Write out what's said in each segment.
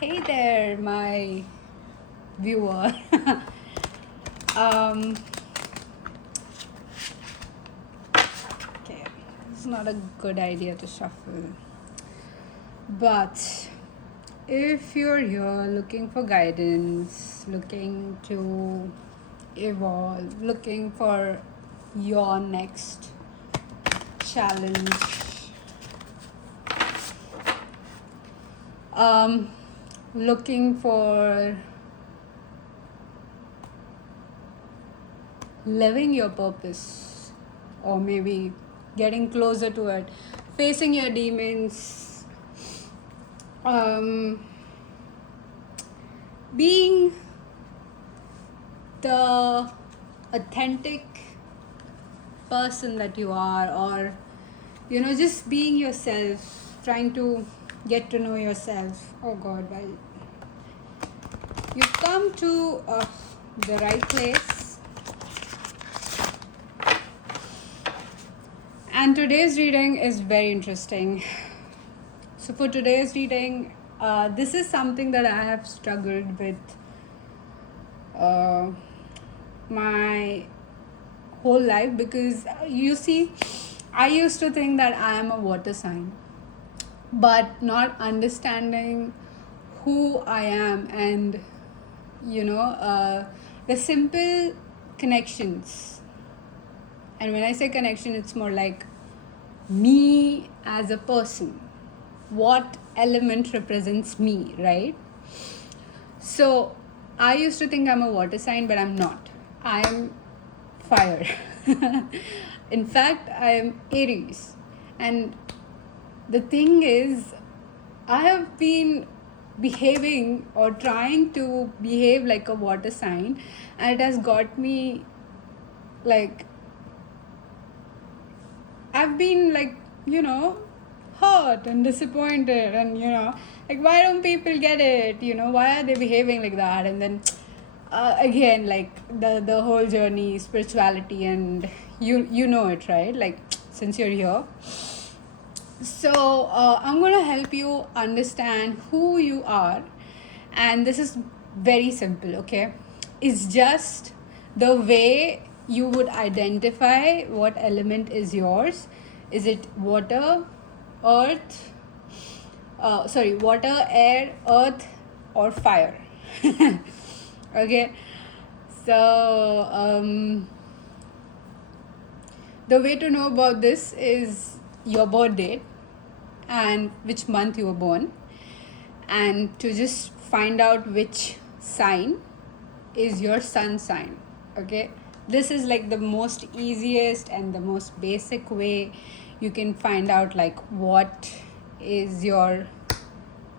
Hey there, my viewer. um, okay, it's not a good idea to shuffle. But if you're here looking for guidance, looking to evolve, looking for your next challenge, looking for living your purpose, or maybe getting closer to it, facing your demons, being the authentic person that you are, or just being yourself, trying to get to know yourself. Oh god, well, you've come to the right place. And today's reading is very interesting. So for today's reading, this is something that I have struggled with my whole life, because you see, I used to think that I am a water sign, but not understanding who I am, and the simple connections. And when I say connection, it's more like me as a person, what element represents me, right? So I used to think I'm a water sign, but I'm not. I am fire. In fact, I am Aries. And the thing is, I have been behaving or trying to behave like a water sign, and it has got me like, I've been like, hurt and disappointed, and like, why don't people get it? Why are they behaving like that? And then again, like the whole journey, spirituality, and you know it, right? Like, since you're here. So I'm gonna help you understand who you are, and this is very simple, okay? It's just the way you would identify what element is yours. Is it water, earth, water, air, earth, or fire? Okay, so the way to know about this is your birth date and which month you were born, and to just find out which sign is your sun sign. Okay, this is like the most easiest and the most basic way you can find out like what is your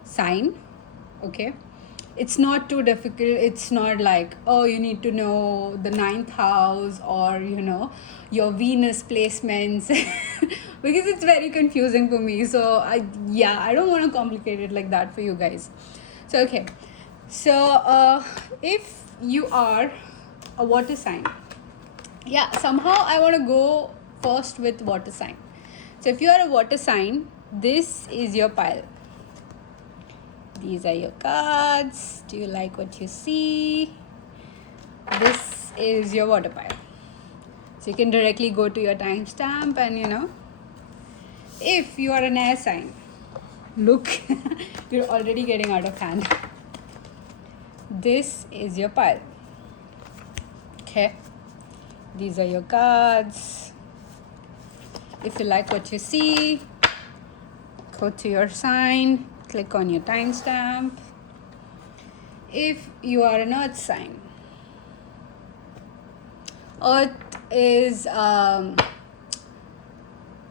sign. Okay, it's not too difficult. It's not like, oh, you need to know the 9th house, or your Venus placements, because it's very confusing for me. So I don't want to complicate it like that for you guys. So okay, so if you are a water sign, somehow I want to go first with water sign. So if you are a water sign, this is your pile. These are your cards. Do you like what you see? This is your water pile. So you can directly go to your timestamp, and if you are an air sign, look, you're already getting out of hand. This is your pile. Okay. These are your cards. If you like what you see, go to your sign. Click on your timestamp. If you are an earth sign, earth is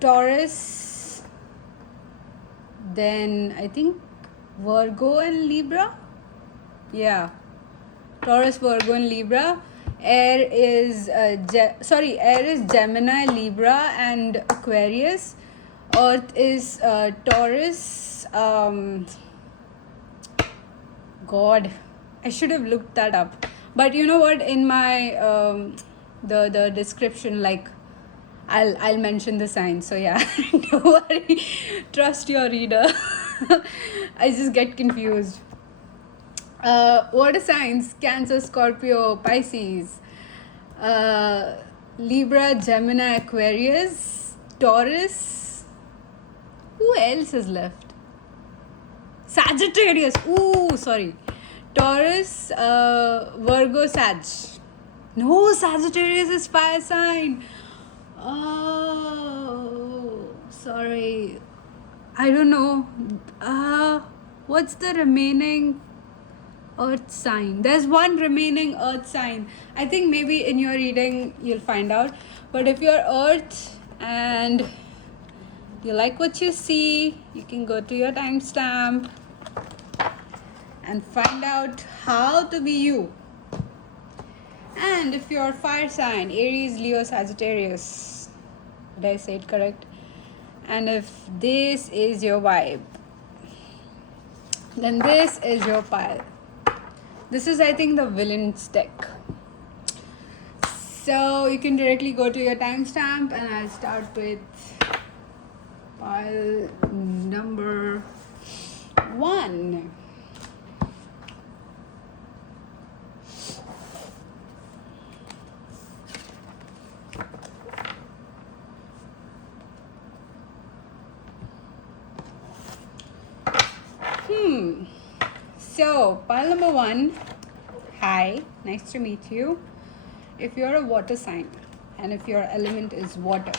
Taurus, then I think Virgo and Libra. Yeah, Taurus, Virgo, and Libra. Air is air is Gemini, Libra, and Aquarius. Earth is Taurus. God, I should have looked that up. But you know what? In my the description, like, I'll mention the sign. So yeah, don't worry. Trust your reader. I just get confused. Water signs: Cancer, Scorpio, Pisces, uh, Libra, Gemini, Aquarius, Taurus. Who else is left? Sagittarius. Ooh, sorry. Taurus, Virgo, Sag. No, Sagittarius is fire sign. Oh, sorry. I don't know. What's the remaining earth sign? There's one remaining earth sign. I think maybe in your reading you'll find out. But if you're earth and you like what you see, you can go to your timestamp and find out how to be you. And if you're fire sign, Aries, Leo, Sagittarius, did I say it correct? And if this is your vibe, then this is your pile. This is, I think, the villain's deck. So you can directly go to your timestamp, and I'll start with pile number 1. So, pile number 1, hi, nice to meet you. If you're a water sign and if your element is water,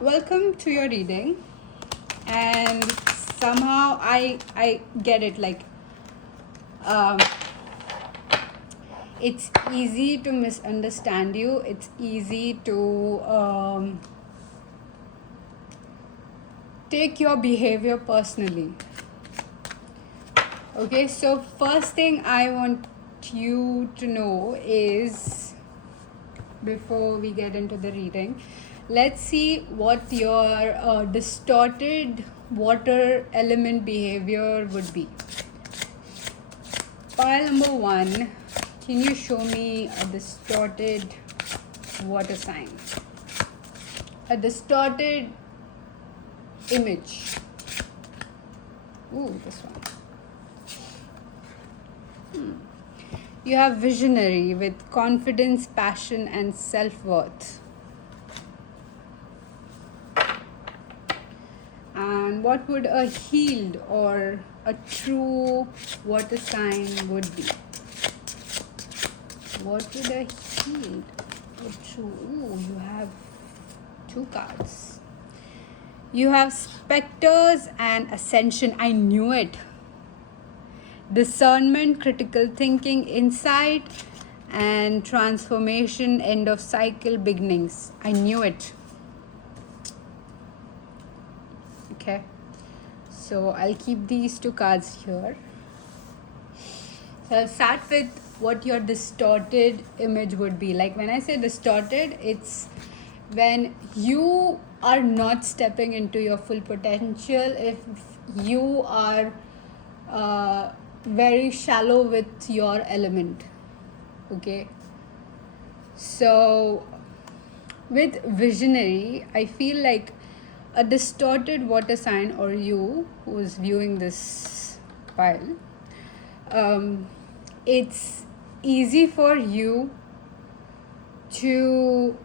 welcome to your reading. And somehow I get it, like it's easy to misunderstand you. It's easy to take your behavior personally. Okay, so first thing I want you to know is, before we get into the reading, let's see what your distorted water element behavior would be. Pile number 1, can you show me a distorted water sign? A distorted image. Ooh, this one. You have visionary with confidence, passion, and self-worth. And what would a healed or a true water sign would be? What would a healed or true? Ooh, you have 2 cards. You have specters and ascension. I knew it. Discernment, critical thinking, insight, and transformation, end of cycle, beginnings. I knew it. Okay, so I'll keep these 2 cards here. So I'll start with what your distorted image would be. Like, when I say distorted, it's when you are not stepping into your full potential, if you are very shallow with your element. Okay, so with visionary, I feel like a distorted water sign, or you who is viewing this pile, it's easy for you to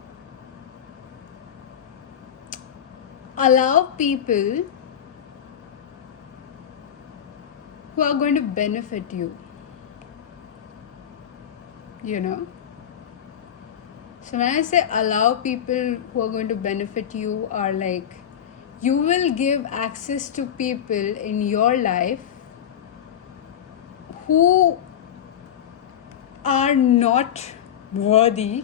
allow people who are going to benefit you, you know. So when I say allow people who are going to benefit you, are like, you will give access to people in your life who are not worthy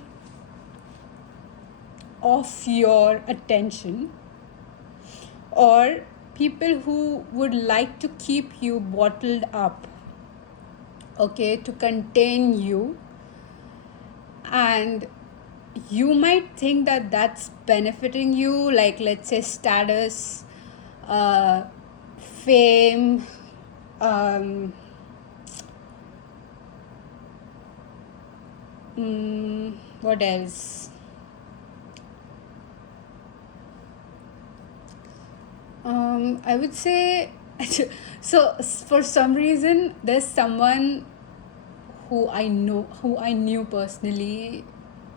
of your attention, or people who would like to keep you bottled up, okay, to contain you. And you might think that that's benefiting you, like, let's say, status, fame, what else? I would say So for some reason, there's someone who I knew personally,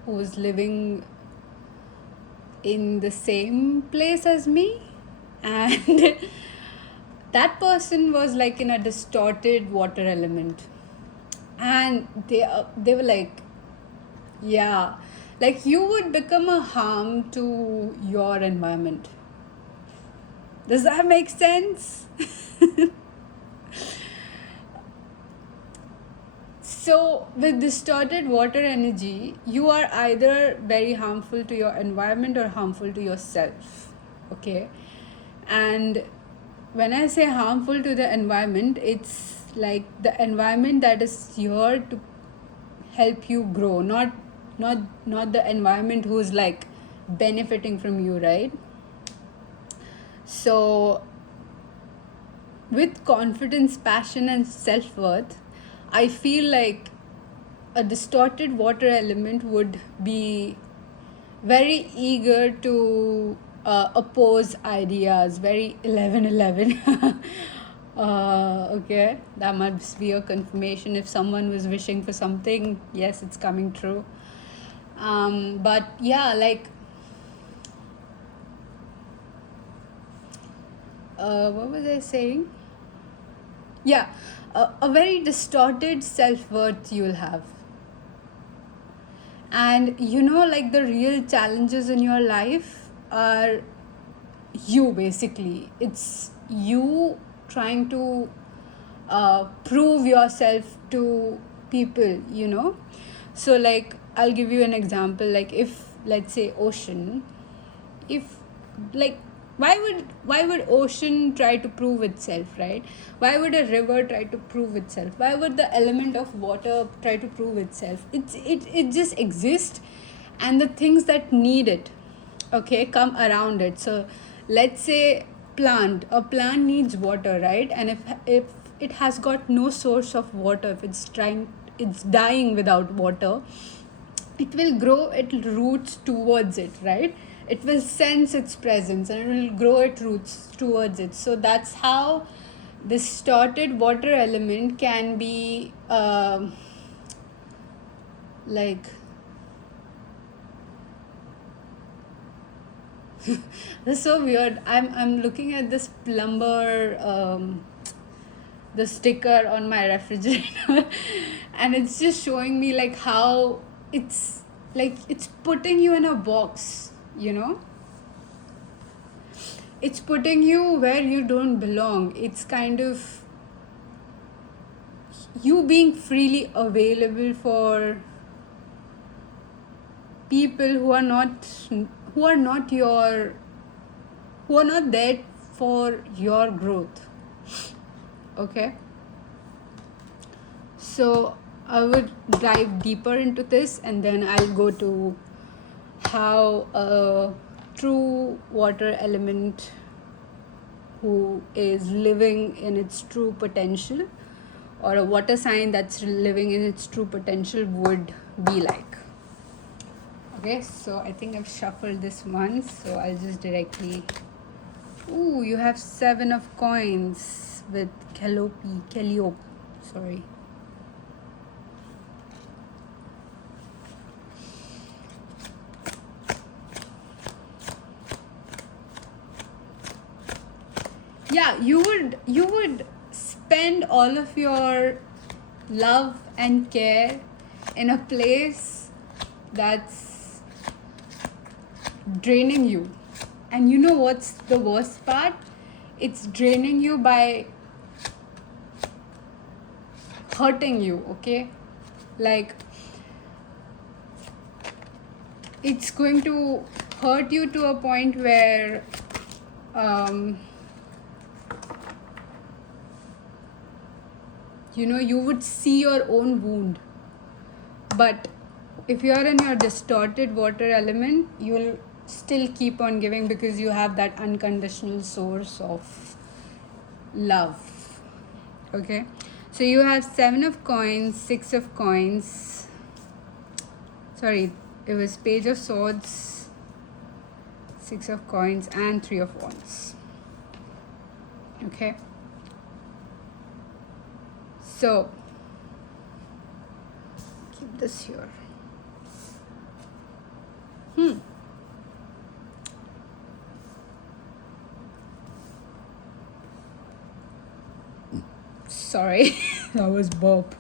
who was living in the same place as me, and that person was like in a distorted water element, and they were like, yeah, like you would become a harm to your environment. Does that make sense? So, with distorted water energy, you are either very harmful to your environment or harmful to yourself. Okay? And when I say harmful to the environment, it's like the environment that is here to help you grow, not the environment who's like benefiting from you, right? So, with confidence, passion, and self worth, I feel like a distorted water element would be very eager to oppose ideas, very 1111. Okay, that must be a confirmation. If someone was wishing for something, yes, it's coming true. But yeah, like, what was I saying? Yeah, a very distorted self-worth you'll have. And like the real challenges in your life are you, basically. It's you trying to prove yourself to people. So like, I'll give you an example. Like, if, let's say, ocean, if, like, why would ocean try to prove itself, right? Why would a river try to prove itself? Why would the element of water try to prove itself? It just exists, and the things that need it, okay, come around it. So let's say a plant needs water, right? And if it has got no source of water, if it's dying without water, it will grow its roots towards it, right? It will sense its presence and it will grow its roots towards it. So that's how distorted water element can be like that's so weird. I'm looking at this plumber the sticker on my refrigerator and it's just showing me like how it's like it's putting you in a box. It's putting you where you don't belong. It's kind of you being freely available for people who are not there for your growth. Okay, so I would dive deeper into this, and then I'll go to how a true water element who is living in its true potential, or a water sign that's living in its true potential, would be like. Okay, so I think I've shuffled this once, so I'll just directly. Ooh, you have 7 of coins with Calliope. Sorry. Yeah, you would spend all of your love and care in a place that's draining you. And you know what's the worst part? It's draining you by hurting you, okay? Like, it's going to hurt you to a point where you would see your own wound. But if you're in your distorted water element, you'll still keep on giving because you have that unconditional source of love. Okay, so you have 7 of coins, 6 of coins. Sorry, it was Page of Swords, 6 of coins, and 3 of wands. Okay, So keep this here. Sorry, that was burp.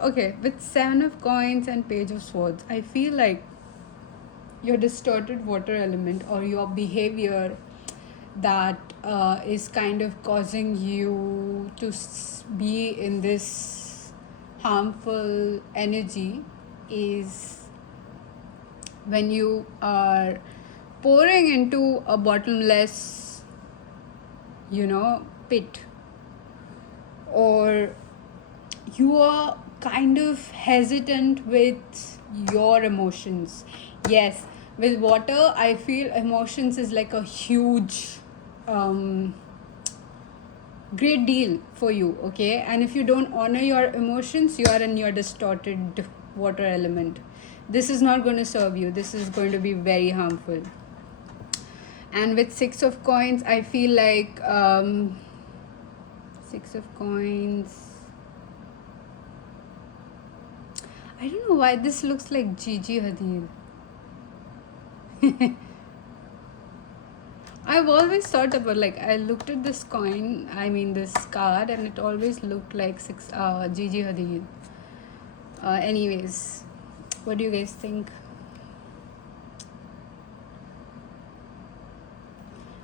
Okay, with 7 of coins and page of swords, I feel like your distorted water element or your behavior that is kind of causing you to be in this harmful energy is when you are pouring into a bottomless, pit, or you are kind of hesitant with your emotions. Yes, with water, I feel emotions is like a huge great deal for you, okay? And if you don't honor your emotions, you are in your distorted water element. This is not going to serve you. This is going to be very harmful. And with 6 of coins, I feel like 6 of coins, I don't know why this looks like Gigi Hadid. I've always thought about, like, I looked at this this card, and it always looked like Gigi Hadid. Anyways, what do you guys think?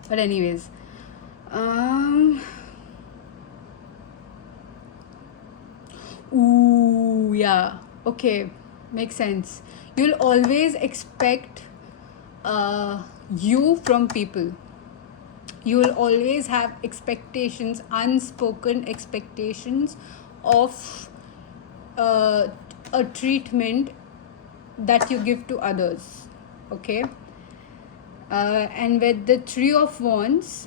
But anyways, ooh, yeah, okay, makes sense. You'll always expect you from people. You will always have expectations, unspoken expectations of a treatment that you give to others, okay? And with the 3 of Wands,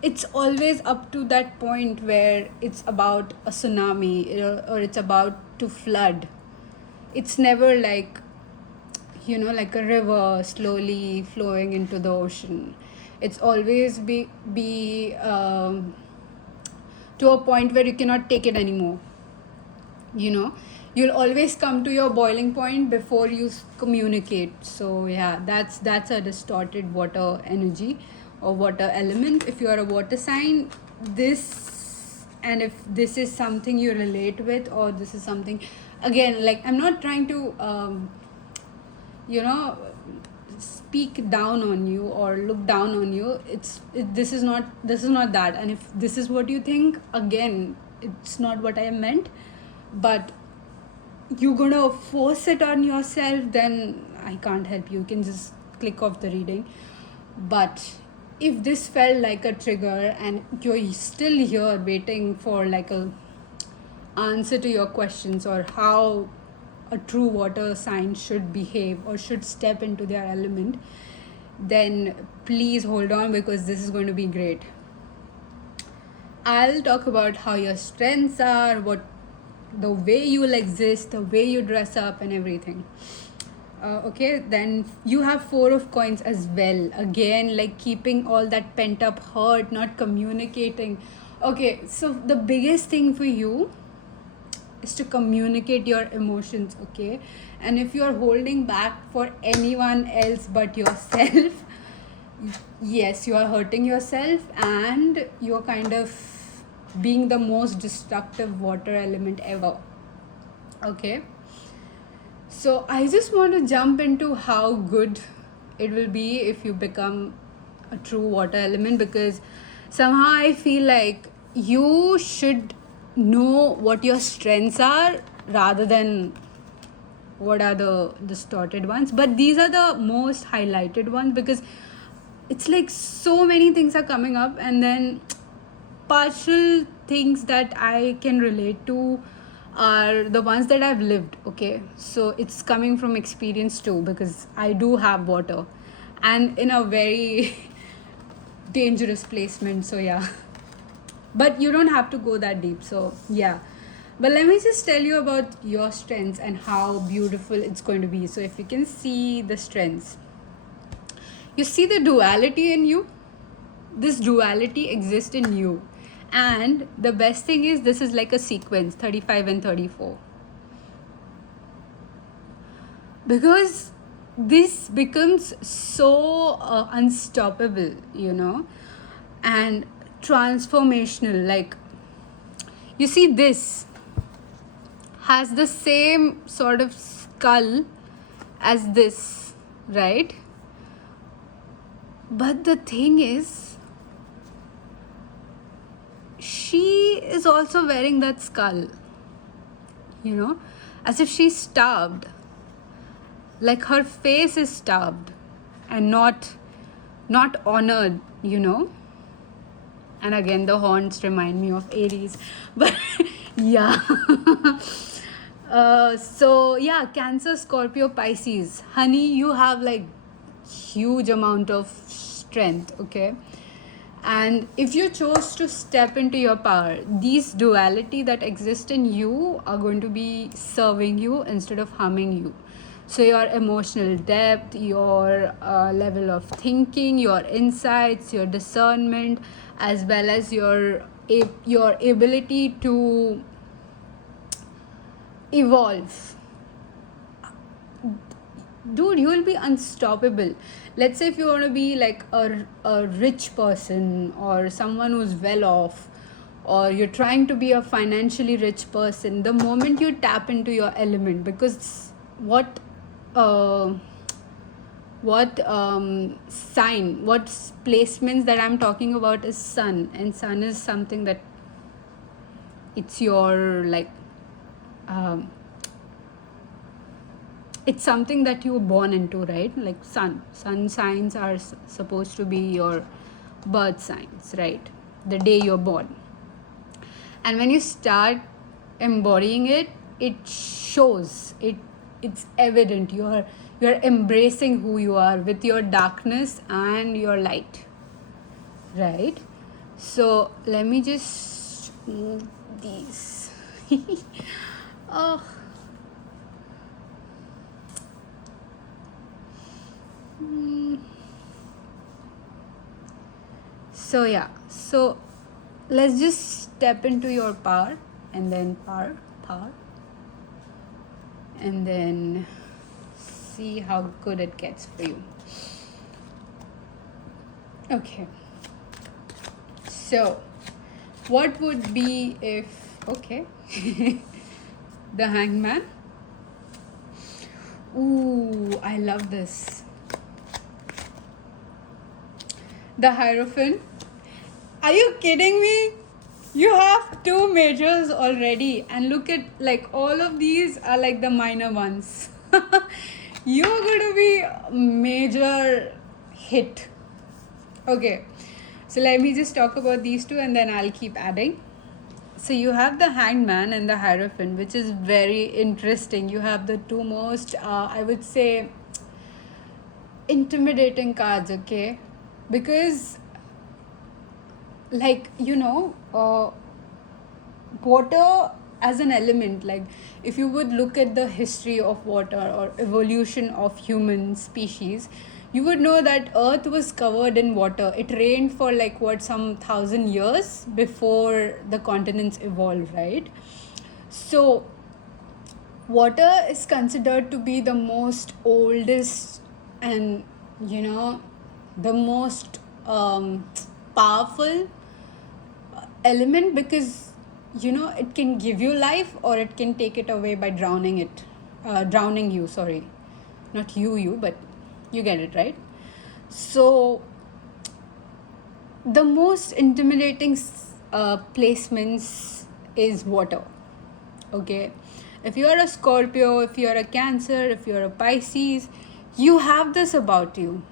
it's always up to that point where it's about a tsunami, or it's about to flood. It's never like, like a river slowly flowing into the ocean. It's always be to a point where you cannot take it anymore. You'll always come to your boiling point before you communicate. So yeah, that's a distorted water energy or water element. If you are a water sign, and if this is something you relate with, or this is something, again, like, I'm not trying to speak down on you or look down on you. This is not that. And if this is what you think, again, it's not what I meant. But you're gonna force it on yourself, then I can't help you. You can just click off the reading. But if this felt like a trigger and you're still here waiting for like a answer to your questions, or how a true water sign should behave or should step into their element, then please hold on, because this is going to be great. I'll talk about how your strengths are, the way you will exist, the way you dress up, and everything. Okay, then you have 4 of coins as well. Again, like, keeping all that pent up hurt, not communicating. Okay, so the biggest thing for you is to communicate your emotions, okay? And if you're holding back for anyone else but yourself, yes, you are hurting yourself, and you're kind of being the most destructive water element ever, okay? So I just want to jump into how good it will be if you become a true water element, because somehow I feel like you should know what your strengths are rather than what are the distorted ones. But these are the most highlighted ones, because it's like so many things are coming up, and then partial things that I can relate to are the ones that I've lived, okay? So it's coming from experience too, because I do have water, and in a very dangerous placement, so yeah. But you don't have to go that deep, so yeah. But let me just tell you about your strengths and how beautiful it's going to be. So if you can see the strengths, You see the duality in you? This duality exists in you. And the best thing is, this is like a sequence, 35 and 34. Because this becomes so unstoppable, and transformational. Like, you see, this has the same sort of skull as this, right? But the thing is, she is also wearing that skull, as if she's starved. Like, her face is starved and not honored, And again, the horns remind me of Aries. But yeah. So yeah, Cancer, Scorpio, Pisces. Honey, you have like huge amount of strength, okay? And if you chose to step into your power, these duality that exist in you are going to be serving you instead of harming you. So your emotional depth, your level of thinking, your insights, your discernment, as well as your ability to evolve. Dude, you will be unstoppable. Let's say if you want to be like a rich person, or someone who's well off, or you're trying to be a financially rich person, the moment you tap into your element, because what placements that I'm talking about is sun, and sun is something that it's your like it's something that you were born into, right? Like sun signs are supposed to be your birth signs, right? The day you're born. And when you start embodying it, it shows, it's evident. You're embracing who you are with your darkness and your light, right? So let me just move these. Oh. So yeah, so let's just step into your power, and then power, and then see how good it gets for you. Okay, so what would be if, okay, the Hangman. Ooh, I love this. The Hierophant. Are you kidding me? You have 2 majors already, and look at, like, all of these are like the minor ones. You're going to be a major hit. Okay, so let me just talk about these 2 and then I'll keep adding. So you have the Hangman and the Hierophant, which is very interesting. You have the 2 most, I would say, intimidating cards, okay? Because, like, water as an element, like, if you would look at the history of water or evolution of human species, you would know that Earth was covered in water. It rained for like some 1,000 years before the continents evolved, right? So water is considered to be the most oldest and the most powerful element, because it can give you life or it can take it away by drowning you, sorry, not you, but you get it, right? So the most intimidating placements is water, okay? If you are a Scorpio, if you are a Cancer, if you are a Pisces, you have this about you,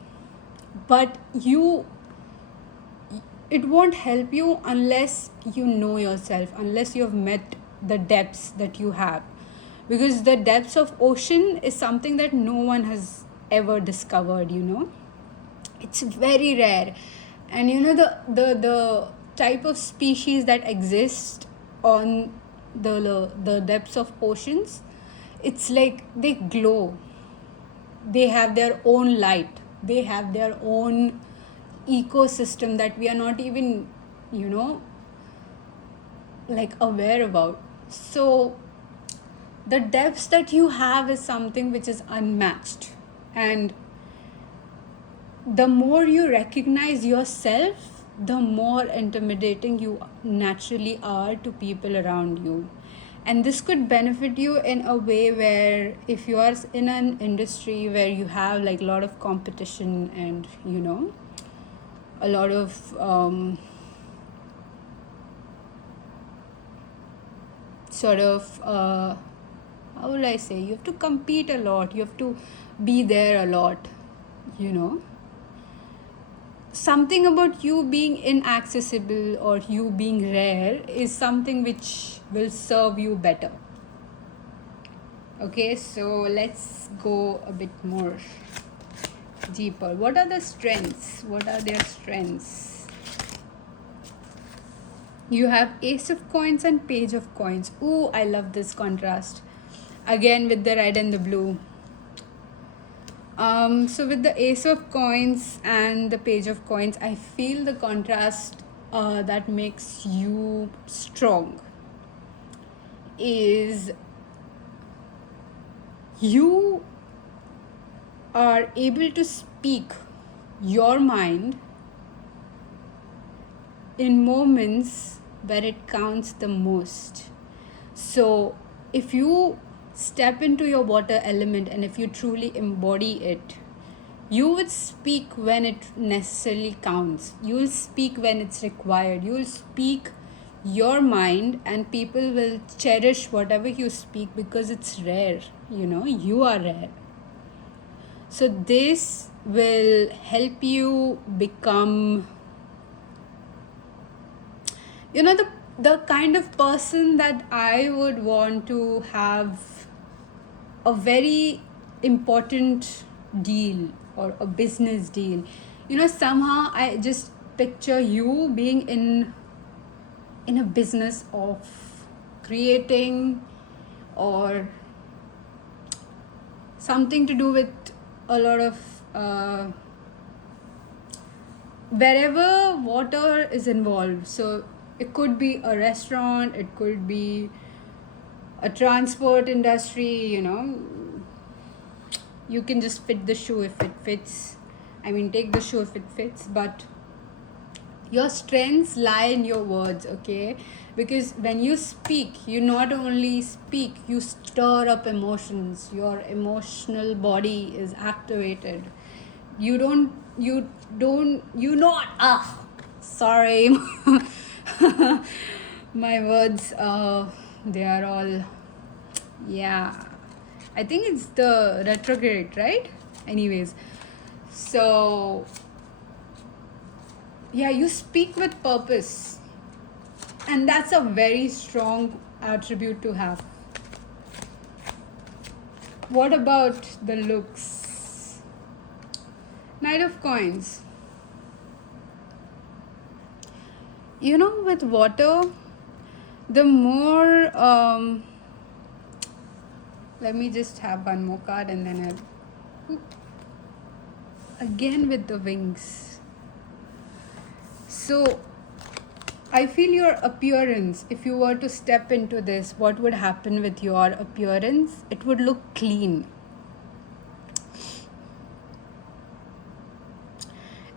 but it won't help you unless you know yourself, unless you have met the depths that you have, because the depths of ocean is something that no one has ever discovered. It's very rare. And the type of species that exist on the depths of oceans, it's like they glow, they have their own light, they have their own ecosystem that we are not even, like aware about. So the depths that you have is something which is unmatched. And the more you recognize yourself, the more intimidating you naturally are to people around you. And this could benefit you in a way where if you are in an industry where you have like a lot of competition and a lot of how will I say, you have to compete a lot, you have to be there a lot, something about you being inaccessible or you being rare is something which will serve you better. Okay, so let's go a bit more deeper. What are the strengths? What are their strengths? You have Ace of Coins and Page of Coins. Ooh, I love this contrast. Again with the red and the blue. So with the Ace of Coins and the Page of Coins, I feel the contrast that makes you strong is you are able to speak your mind in moments where it counts the most. So if you step into your water element and if you truly embody it, you would speak when it necessarily counts. You will speak when it's required. You will speak your mind and people will cherish whatever you speak because it's rare. You are rare. So this will help you become the kind of person that I would want to have a very important deal or a business deal. Somehow I just picture you being in a business of creating or something to do with a lot of wherever water is involved. So it could be a restaurant, it could be a transport industry, you can just fit the shoe if it fits. Take the shoe if it fits, but your strengths lie in your words, okay? Because when you speak, you not only speak, you stir up emotions. Your emotional body is activated. Sorry. My words, they are all, yeah. I think it's the retrograde, right? Anyways, so yeah, you speak with purpose, and that's a very strong attribute to have. What about the looks? Knight of Coins. With water, the more let me just have one more card and then again with the wings. So I feel your appearance, if you were to step into this, what would happen with your appearance? It would look clean.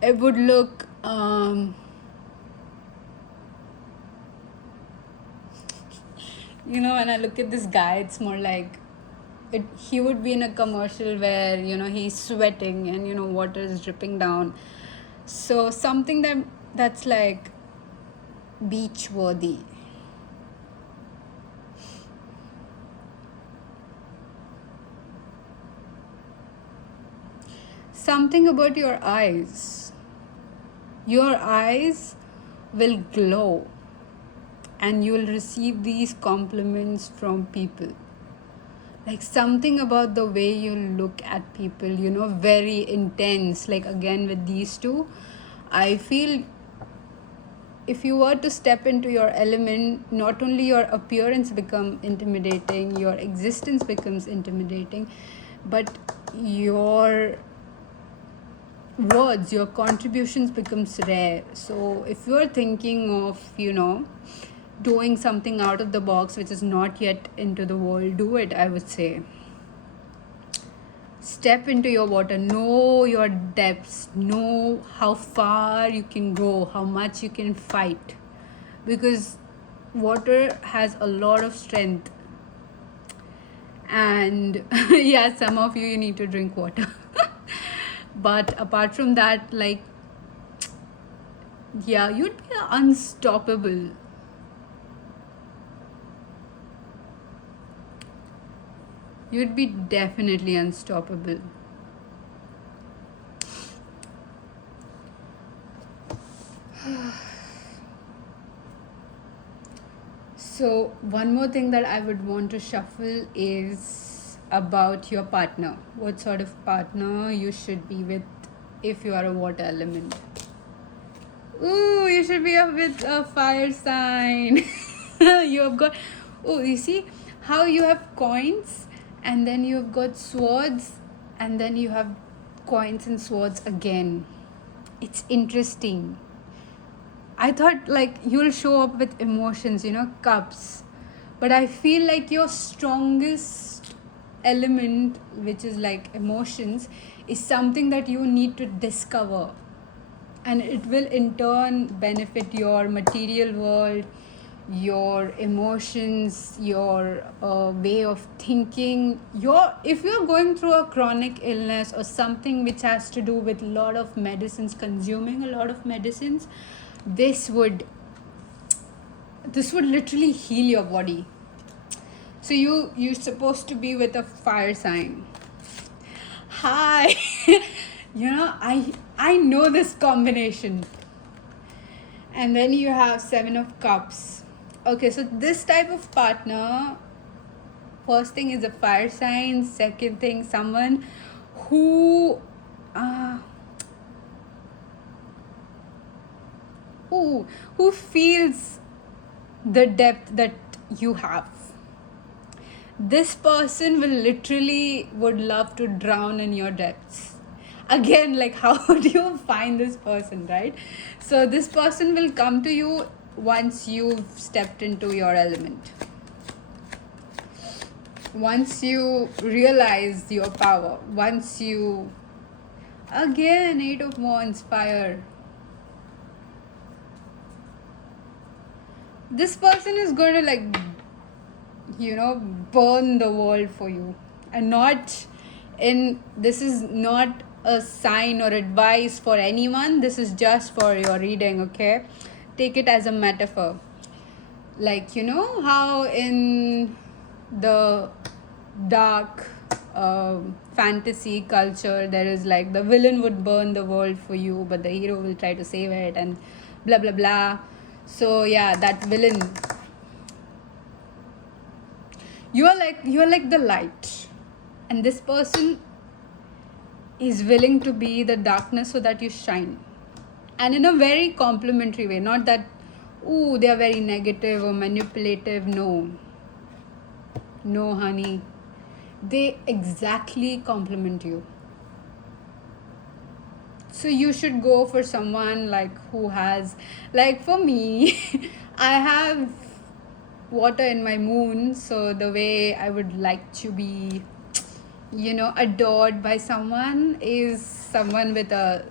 It would look when I look at this guy, it's more like he would be in a commercial where he's sweating and water is dripping down. So something that's like beach worthy. Something about your eyes. Your eyes will glow and you will receive these compliments from people. Like something about the way you look at people, very intense. Like again with these two, I feel if you were to step into your element, not only your appearance becomes intimidating, your existence becomes intimidating, but your words, your contributions becomes rare. So if you're thinking of, doing something out of the box which is not yet into the world, do it, I would say. Step into your water, know your depths, know how far you can go, how much you can fight, because water has a lot of strength. And yeah, some of you need to drink water. But apart from that, like, yeah, you'd be unstoppable. You'd be definitely unstoppable. So one more thing that I would want to shuffle is about your partner. What sort of partner you should be with if you are a water element. Ooh, you should be with a fire sign. You have got, oh, you see how you have coins and then you've got swords and then you have coins and swords again. It's interesting. I thought like you'll show up with emotions, cups. But I feel like your strongest element, which is like emotions, is something that you need to discover. And it will in turn benefit your material world, your emotions, your way of thinking. If you're going through a chronic illness or something which has to do with a lot of medicines, consuming a lot of medicines, this would literally heal your body. So you're supposed to be with a fire sign. Hi. I know this combination. And then you have 7 of Cups. Okay, so this type of partner, first thing is a fire sign. Second thing, someone who feels the depth that you have. This person would love to drown in your depths. Again, like, how do you find this person, right? So this person will come to you once you've stepped into your element. Once you realize your power. Once you... Again, 8 of Wands, fire. This person is going to, like, burn the world for you. And this is not a sign or advice for anyone. This is just for your reading, okay? Take it as a metaphor. Like, how in the dark fantasy culture there is like the villain would burn the world for you, but the hero will try to save it and blah blah blah. So yeah, that villain, you are like the light, and this person is willing to be the darkness so that you shine, and in a very complimentary way. Not that they are very negative or manipulative. No honey, they exactly compliment you. So you should go for someone like who has, like, for me I have water in my moon, so the way I would like to be adored by someone is someone with a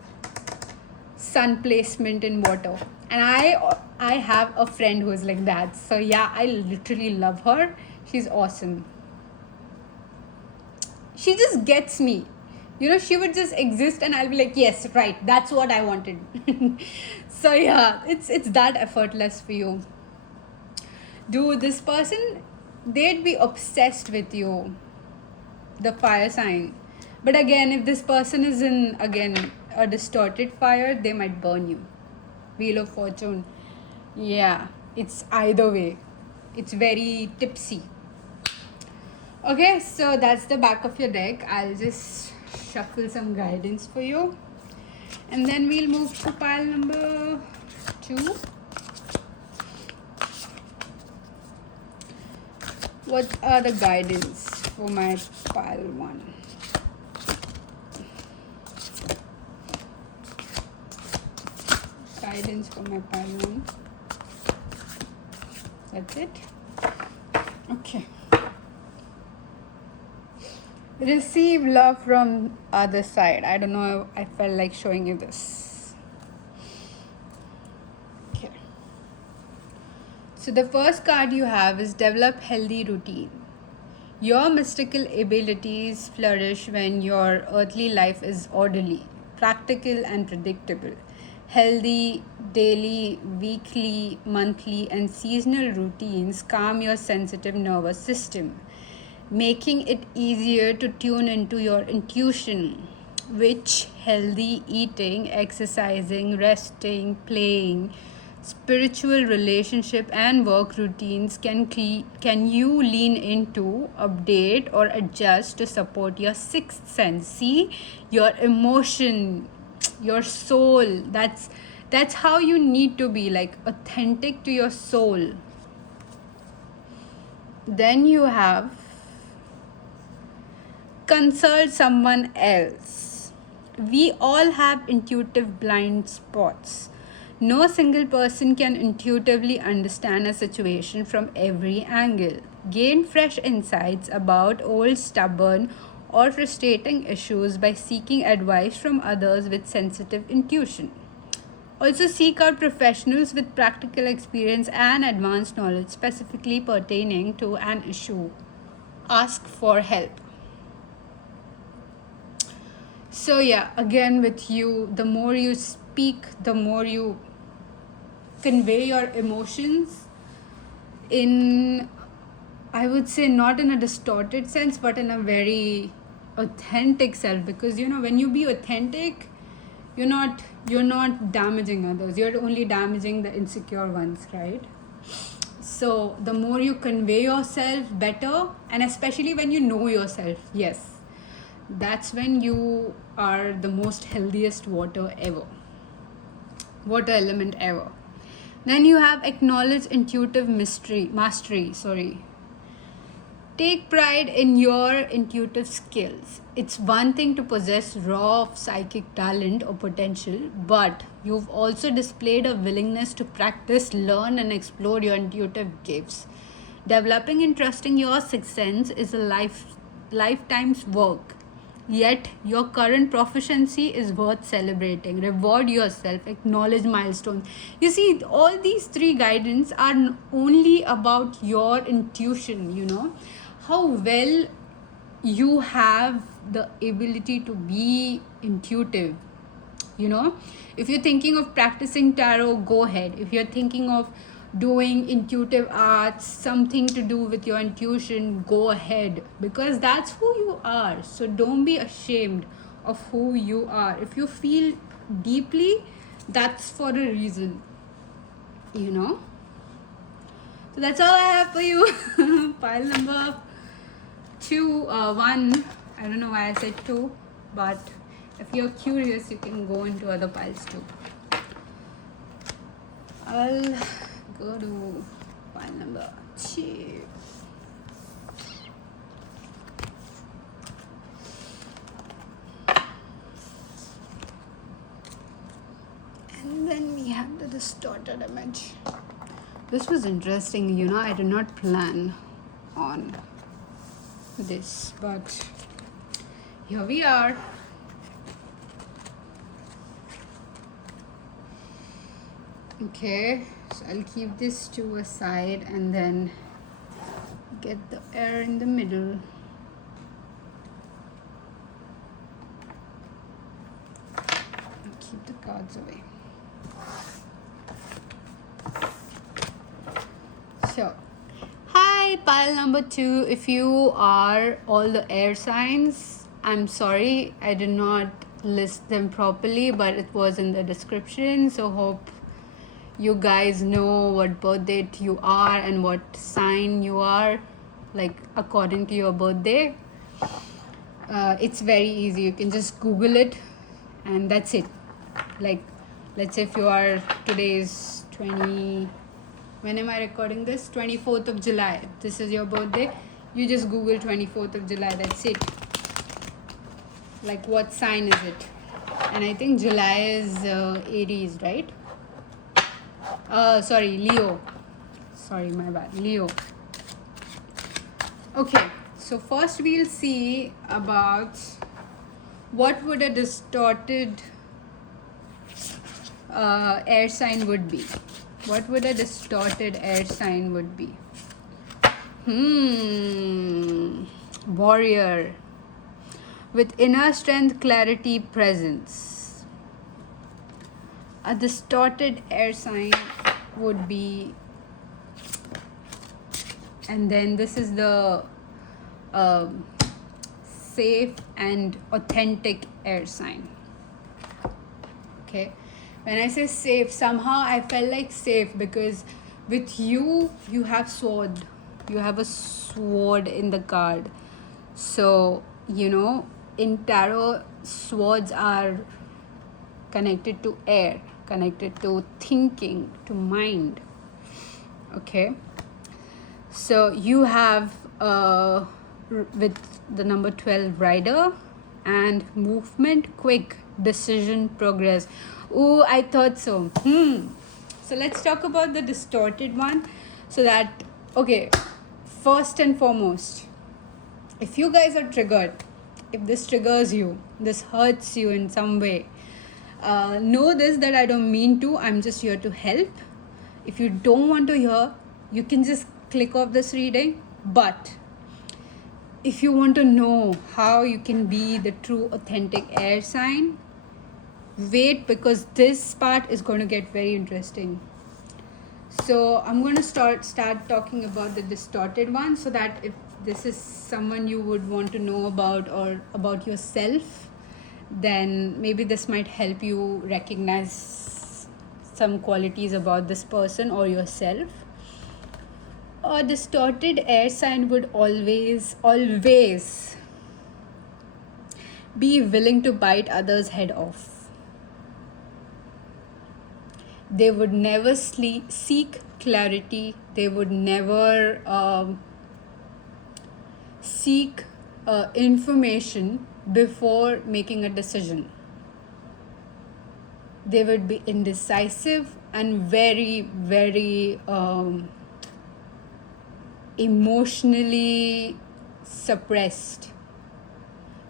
sun placement in water. And I have a friend who is like that. So yeah, I literally love her. She's awesome. She just gets me. She would just exist and I'll be like, yes, right, that's what I wanted. So yeah, it's that effortless for you. Dude, this person, they'd be obsessed with you, the fire sign. But again, if this person is in, again, a distorted fire, they might burn you. Wheel of Fortune. Yeah, it's either way. It's very tipsy. Okay, so that's the back of your deck. I'll just shuffle some guidance for you. And then we'll move to pile number 2. What are the guidance for my pile 1? guidance for my pile 1. That's it. Okay. Receive love from other side. I don't know, I felt like showing you this. Okay. So the first card you have is develop healthy routine. Your mystical abilities flourish when your earthly life is orderly, practical and predictable. Healthy daily, weekly, monthly and seasonal routines calm your sensitive nervous system, making it easier to tune into your intuition, which healthy eating, exercising, resting, playing, spiritual relationship and work routines can you lean into, update or adjust to support your sixth sense. See, your emotion, your soul, that's how you need to be, like authentic to your soul. Then you have consult someone else. We all have intuitive blind spots. No single person can intuitively understand a situation from every angle. Gain fresh insights about old, stubborn, or frustrating issues by seeking advice from others with sensitive intuition. Also, seek out professionals with practical experience and advanced knowledge specifically pertaining to an issue. Ask for help. So yeah, again with you, the more you speak, the more you convey your emotions in, I would say, not in a distorted sense, but in a very authentic self. Because when you be authentic, you're not damaging others, you're only damaging the insecure ones, right? So the more you convey yourself better, and especially when you know yourself, yes, that's when you are the most healthiest water element ever. Then you have acknowledge intuitive mastery. Take pride in your intuitive skills. It's one thing to possess raw psychic talent or potential, but you've also displayed a willingness to practice, learn, and explore your intuitive gifts. Developing and trusting your sixth sense is a lifetime's work. Yet, your current proficiency is worth celebrating. Reward yourself, acknowledge milestones. You see, all these 3 guidance are only about your intuition, how well you have the ability to be intuitive. If you're thinking of practicing tarot, go ahead. If you're thinking of doing intuitive arts, something to do with your intuition, go ahead, because that's who you are. So don't be ashamed of who you are. If you feel deeply, that's for a reason. So that's all I have for you. Pile number 2, 1, I don't know why I said 2, but if you're curious, you can go into other piles too. I'll go to pile number 2. And then we have the distorted image. This was interesting, I did not plan on this, but here we are. Okay, so I'll keep this 2 aside and then get the air in the middle. And keep the cards away. So, hi, pile number 2. If you are all the air signs, I'm sorry, I did not list them properly, but it was in the description. So hope you guys know what birth date you are and what sign you are, like according to your birthday. It's very easy. You can just Google it and that's it. Like, let's say if you are, today is 20, when am I recording this? 24th of July. This is your birthday. You just Google 24th of July. That's it. Like, what sign is it? And I think July is Aries, right? Leo. Sorry, my bad. Leo. Okay, so first we'll see about what would a distorted air sign would be. What would a distorted air sign would be? Warrior. With inner strength, clarity, presence. A distorted air sign would be, and then this is the safe and authentic air sign. Okay, when I say safe, somehow I felt like safe because with you have sword. You have a sword in the card. So, in tarot, swords are connected to air, connected to thinking, to mind. Okay, so you have with the number 12 rider and movement, quick decision, progress. Oh, I thought so. So let's talk about the distorted one. So that, okay, first and foremost, if you guys are triggered, if this triggers you, this hurts you in some way, know this, that I don't mean to. I'm just here to help. If you don't want to hear, you can just click off this reading. But if you want to know how you can be the true authentic air sign, wait, because this part is going to get very interesting. So I'm going to start talking about the distorted one, so that if this is someone you would want to know about or about yourself, then maybe this might help you recognize some qualities about this person or yourself. A distorted air sign would always be willing to bite others' head off. They would never seek clarity. They would never seek information before making a decision. They would be indecisive and very, very emotionally suppressed.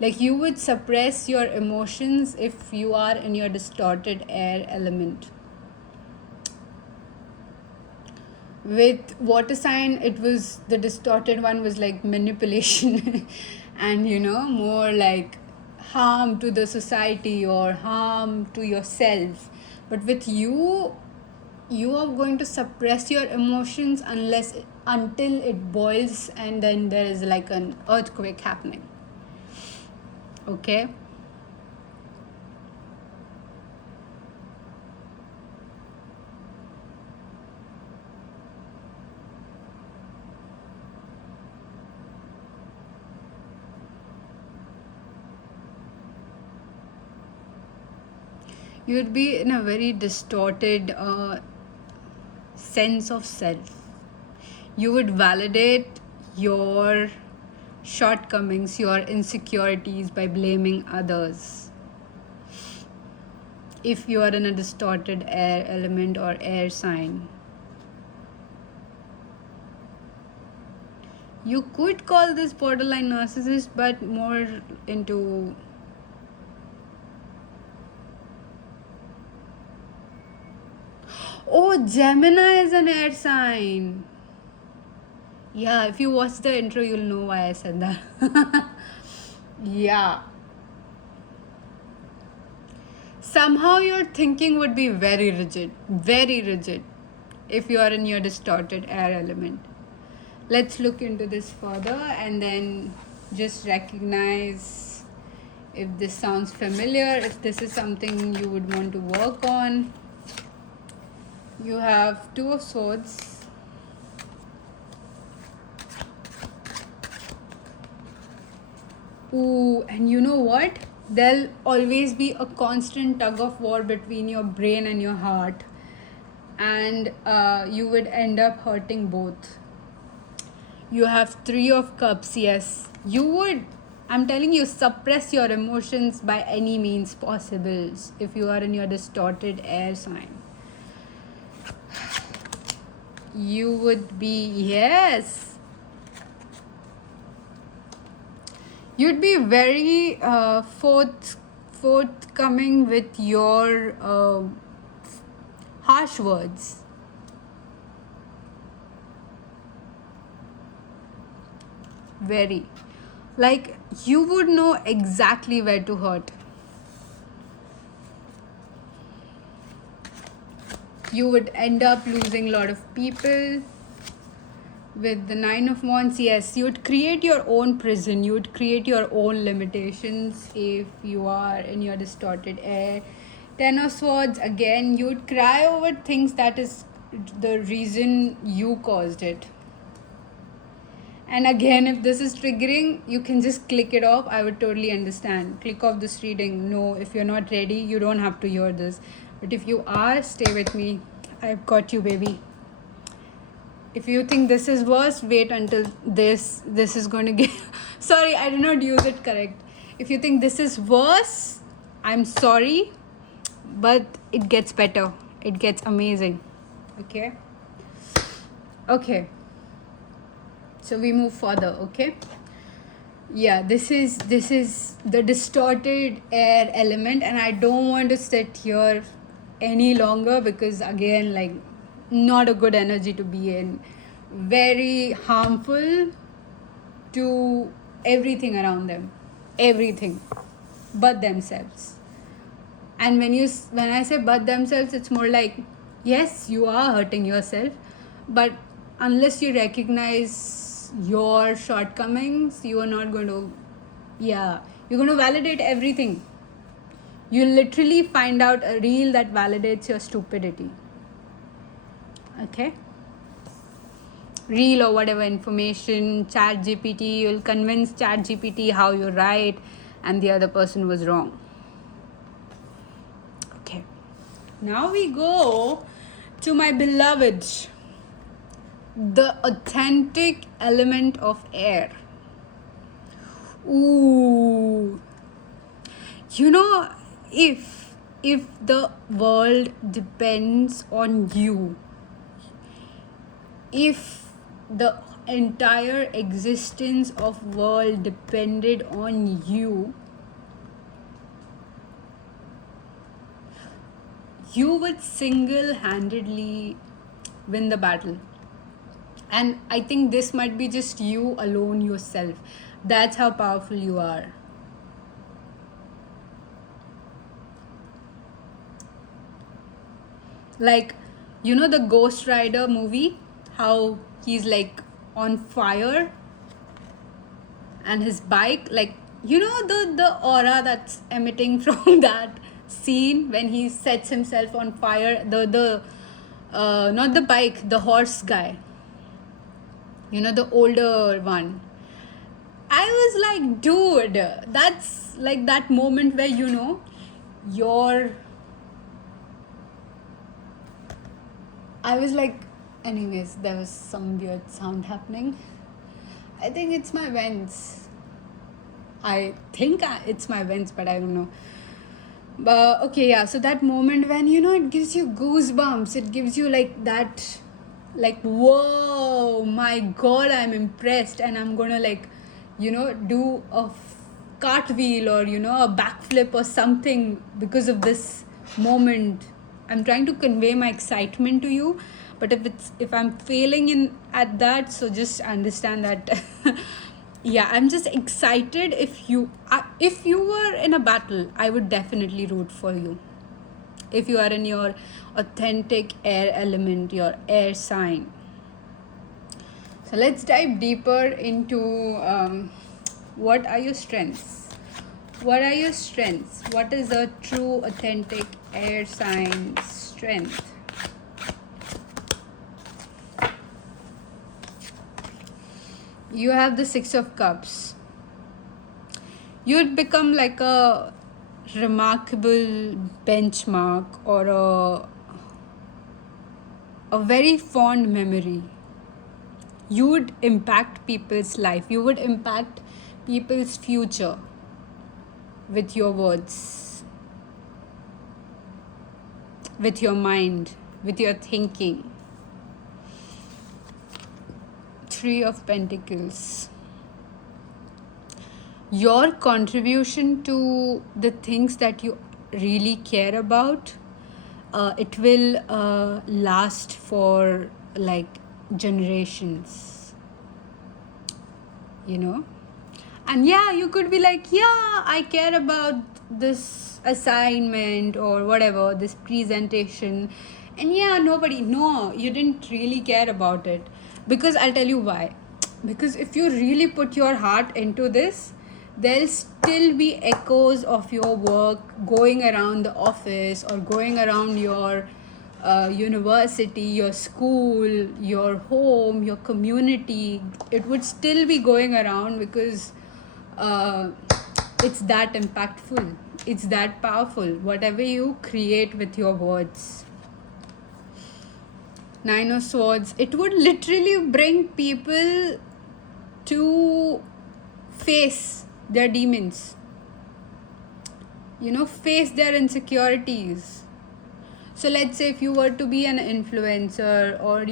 Like, you would suppress your emotions if you are in your distorted air element. With water sign, it was, the distorted one was like manipulation and more like harm to the society or harm to yourself. But with you are going to suppress your emotions until it boils, and then there is like an earthquake happening. Okay, you would be in a very distorted sense of self. You would validate your shortcomings, your insecurities by blaming others. If you are in a distorted air element or air sign, you could call this borderline narcissist, but more into Gemini is an air sign. Yeah, if you watch the intro, you'll know why I said that. Yeah. Somehow your thinking would be very rigid if you are in your distorted air element. Let's look into this further and then just recognize if this sounds familiar, if this is something you would want to work on. You have Two of Swords. Ooh, and you know what? There'll always be a constant tug of war between your brain and your heart. And you would end up hurting both. You have Three of Cups. Yes, you would, I'm telling you, suppress your emotions by any means possible if you are in your distorted air sign. you would be, yes, you'd be very forthcoming with your harsh words. Very. Like, you would know exactly where to hurt. You would end up losing a lot of people. With the 9 of Wands, yes, you would create your own prison. You would create your own limitations if you are in your distorted air. 10 of Swords, again, you would cry over things that is the reason you caused it. And again, if this is triggering, you can just click it off. I would totally understand. Click off this reading. No, if you're not ready, you don't have to hear this. But if you are, stay with me. I've got you, baby. If you think this is worse, wait until this is going to get... Sorry, I did not use it correct. If you think this is worse, I'm sorry. But it gets better. It gets amazing. Okay? Okay. So we move further, okay? Yeah, this is the distorted air element, and I don't want to sit here any longer because, again, like, not a good energy to be in. Very harmful to everything around them. Everything but themselves. And when I say but themselves, it's more like, yes, you are hurting yourself, but unless you recognize your shortcomings, you are not going to, you're going to validate everything. You literally find out a reel that validates your stupidity. Okay? Reel or whatever information, ChatGPT, you'll convince ChatGPT how you're right and the other person was wrong. Okay. Now we go to my beloved, the authentic element of air. Ooh. You know, if the world depends on you, if the entire existence of world depended on you, you would single-handedly win the battle. And I think this might be just you alone yourself. That's how powerful you are. Like, you know the Ghost Rider movie? How he's like on fire and his bike, like, you know the aura that's emitting from that scene when he sets himself on fire, the not the bike, the horse guy, you know, the older one. I was like, dude, that's like that moment where, you know, I was like, anyways, there was some weird sound happening. I think it's my vents. It's my vents, but I don't know. But okay, yeah, so that moment when, you know, it gives you goosebumps. It gives you like that, like, whoa, my God, I'm impressed. And I'm going to, like, you know, do a cartwheel or, you know, a backflip or something because of this moment. I'm trying to convey my excitement to you, but if I'm failing at that, so just understand that yeah, I'm just excited. If you were in a battle, I would definitely root for you. If you are in your authentic air element, your air sign. So let's dive deeper into what are your strengths? What are your strengths? What is a true authentic air sign strength? You have the 6 of Cups. You'd become like a remarkable benchmark or a very fond memory. You would impact people's life. You would impact people's future with your words, with your mind, with your thinking. Three of Pentacles. Your contribution to the things that you really care about, it will last for like generations, you know. And yeah, you could be like, yeah, I care about this assignment or whatever, this presentation. And yeah, no, you didn't really care about it. Because I'll tell you why. Because if you really put your heart into this, there'll still be echoes of your work going around the office or going around your university, your school, your home, your community. It would still be going around because it's that impactful, it's that powerful, whatever you create with your words. Nine of Swords, it would literally bring people to face their demons, face their insecurities. So let's say if you were to be an influencer, or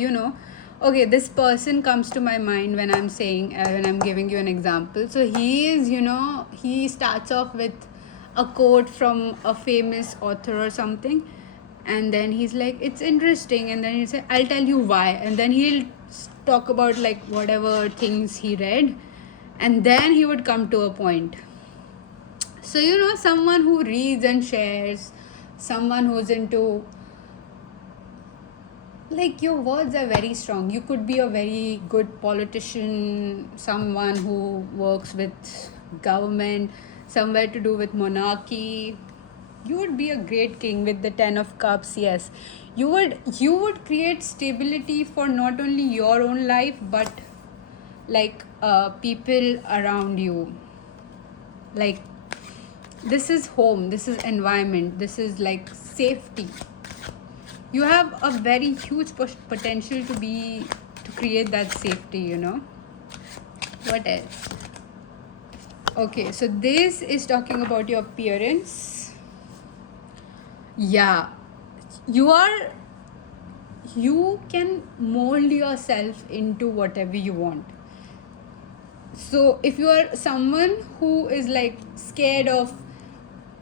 okay, this person comes to my mind when I'm saying, when I'm giving you an example. So he is, he starts off with a quote from a famous author or something, and then he's like, it's interesting, and then he'll say, I'll tell you why, and then he'll talk about like whatever things he read, and then he would come to a point. So someone who reads and shares, someone who's into, like, your words are very strong. You could be a very good politician, someone who works with government, somewhere to do with monarchy. You would be a great king with the 10 of Cups. Yes, you would create stability for not only your own life, but like people around you. Like, this is home, this is environment, this is like safety. You have a very huge potential to create that safety, What else? Okay, so this is talking about your appearance. Yeah, you can mold yourself into whatever you want. So if you are someone who is like scared of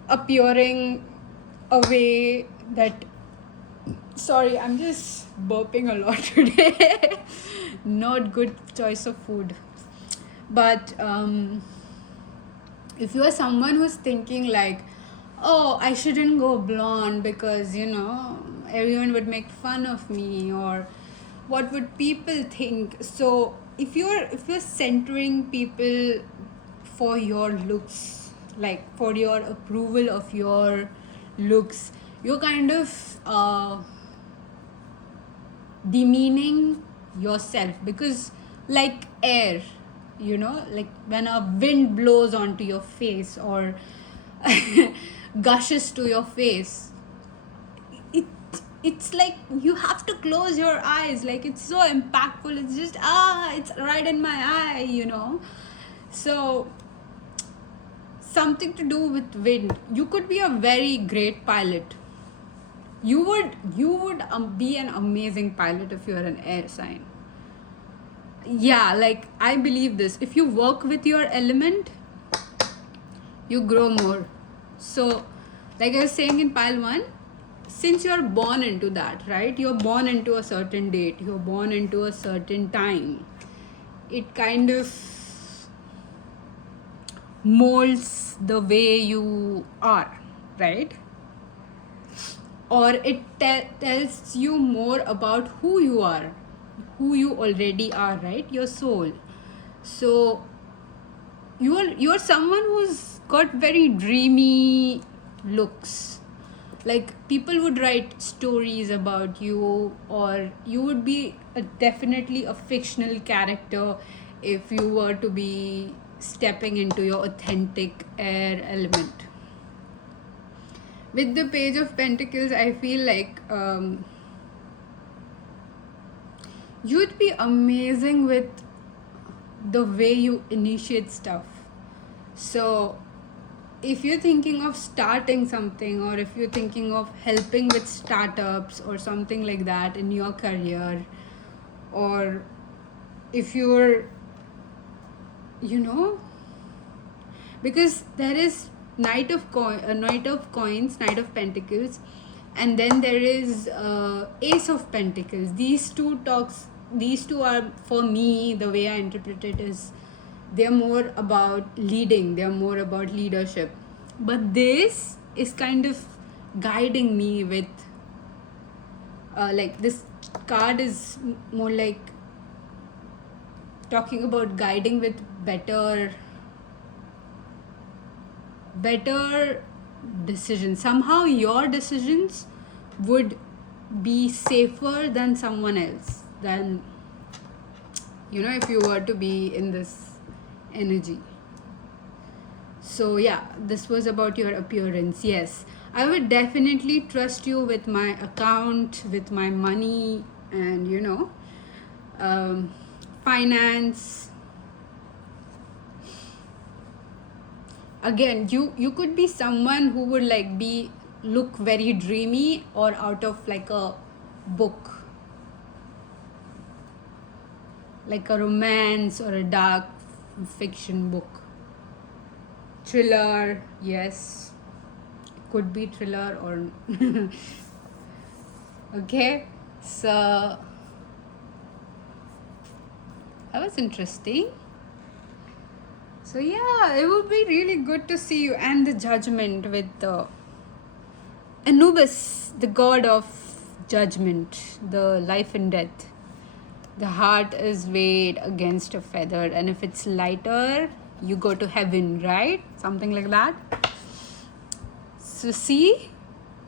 appearing a way that, sorry, I'm just burping a lot today. Not good choice of food. But if you are someone who's thinking like, oh, I shouldn't go blonde because everyone would make fun of me, or what would people think. So if you're centering people for your looks, like for your approval of your looks, you're kind of demeaning yourself. Because like air, like when a wind blows onto your face or gushes to your face, it's like you have to close your eyes. Like, it's so impactful. It's just it's right in my eye. So something to do with wind. You could be a very great pilot. You would be an amazing pilot if you're an air sign. Yeah, like, I believe this. If you work with your element, you grow more. So like I was saying in pile 1, since you're born into that, right? You're born into a certain date, you're born into a certain time. It kind of molds the way you are, right? Or it tells you more about who you are, who you already are, right? Your soul. So you're someone who's got very dreamy looks. Like, people would write stories about you, or you would be definitely a fictional character if you were to be stepping into your authentic air element. With the Page of Pentacles, I feel like you'd be amazing with the way you initiate stuff. So if you're thinking of starting something, or if you're thinking of helping with startups or something like that in your career, or if you're, you know, because there is Knight of Coins, Knight of Pentacles, and then there is Ace of Pentacles. These two are, for me, the way I interpret it is, they're more about leading, they're more about leadership. But this is kind of guiding me with, like, this card is more like talking about guiding with better decisions. Somehow your decisions would be safer than someone else, than, you know, if you were to be in this energy. So yeah, this was about your appearance. Yes, I would definitely trust you with my account, with my money, and, you know, finance. Again, you could be someone who would like look very dreamy, or out of like a book, like a romance or a dark fiction book. Thriller, yes, could be thriller or okay, so that was interesting. So yeah, it would be really good to see you. And the Judgment with Anubis, the god of judgment, the life and death. The heart is weighed against a feather, and if it's lighter, you go to heaven, right? Something like that. So see,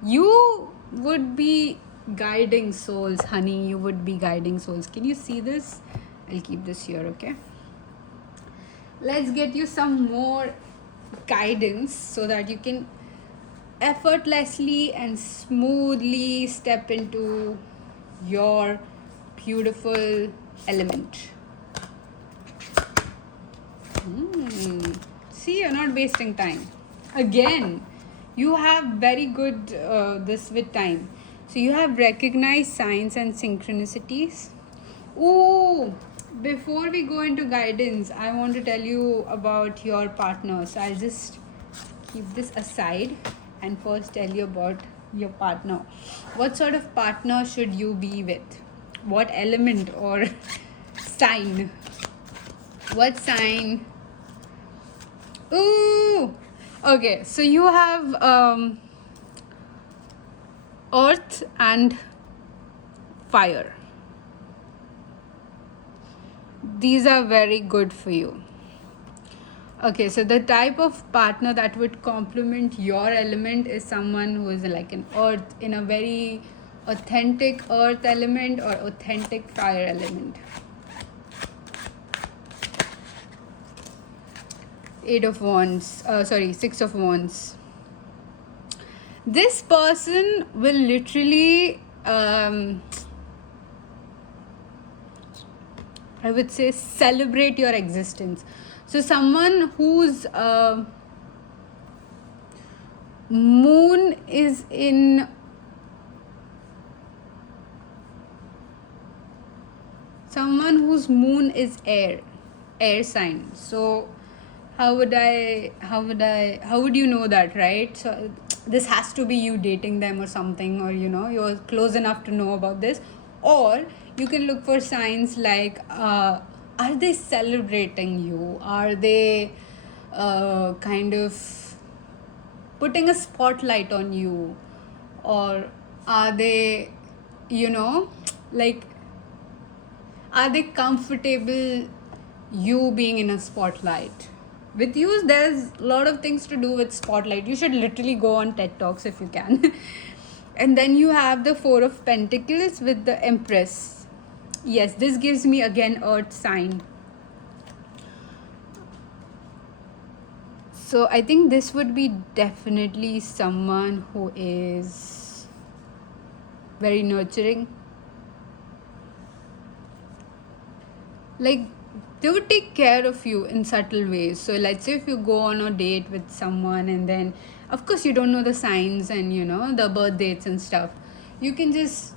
you would be guiding souls, honey. You would be guiding souls. Can you see this? I'll keep this here, okay? Let's get you some more guidance so that you can effortlessly and smoothly step into your beautiful element. See, you're not wasting time. Again, you have very good this with time. So you have recognized signs and synchronicities. Ooh, before we go into guidance, I want to tell you about your partner. So I'll just keep this aside and first tell you about your partner. What sort of partner should you be with? What element or sign? What sign? Ooh, okay. So you have earth and fire. These are very good for you. Okay, so the type of partner that would complement your element is someone who is like an earth, in a very authentic earth element or authentic fire element. 6 of Wands. This person will literally I would say celebrate your existence. So someone whose moon is in air sign. So how would you know that, right? So this has to be you dating them or something, or you know, you're close enough to know about this. Or you can look for signs like are they celebrating you? Are they kind of putting a spotlight on you? Or are they, you know, like, are they comfortable you being in a spotlight? With you, there's a lot of things to do with spotlight. You should literally go on TED Talks if you can. And then you have the 4 of Pentacles with the Empress. Yes, this gives me again earth sign. So I think this would be definitely someone who is very nurturing. Like, they would take care of you in subtle ways. So let's say if you go on a date with someone, and then of course you don't know the signs and, you know, the birth dates and stuff, you can just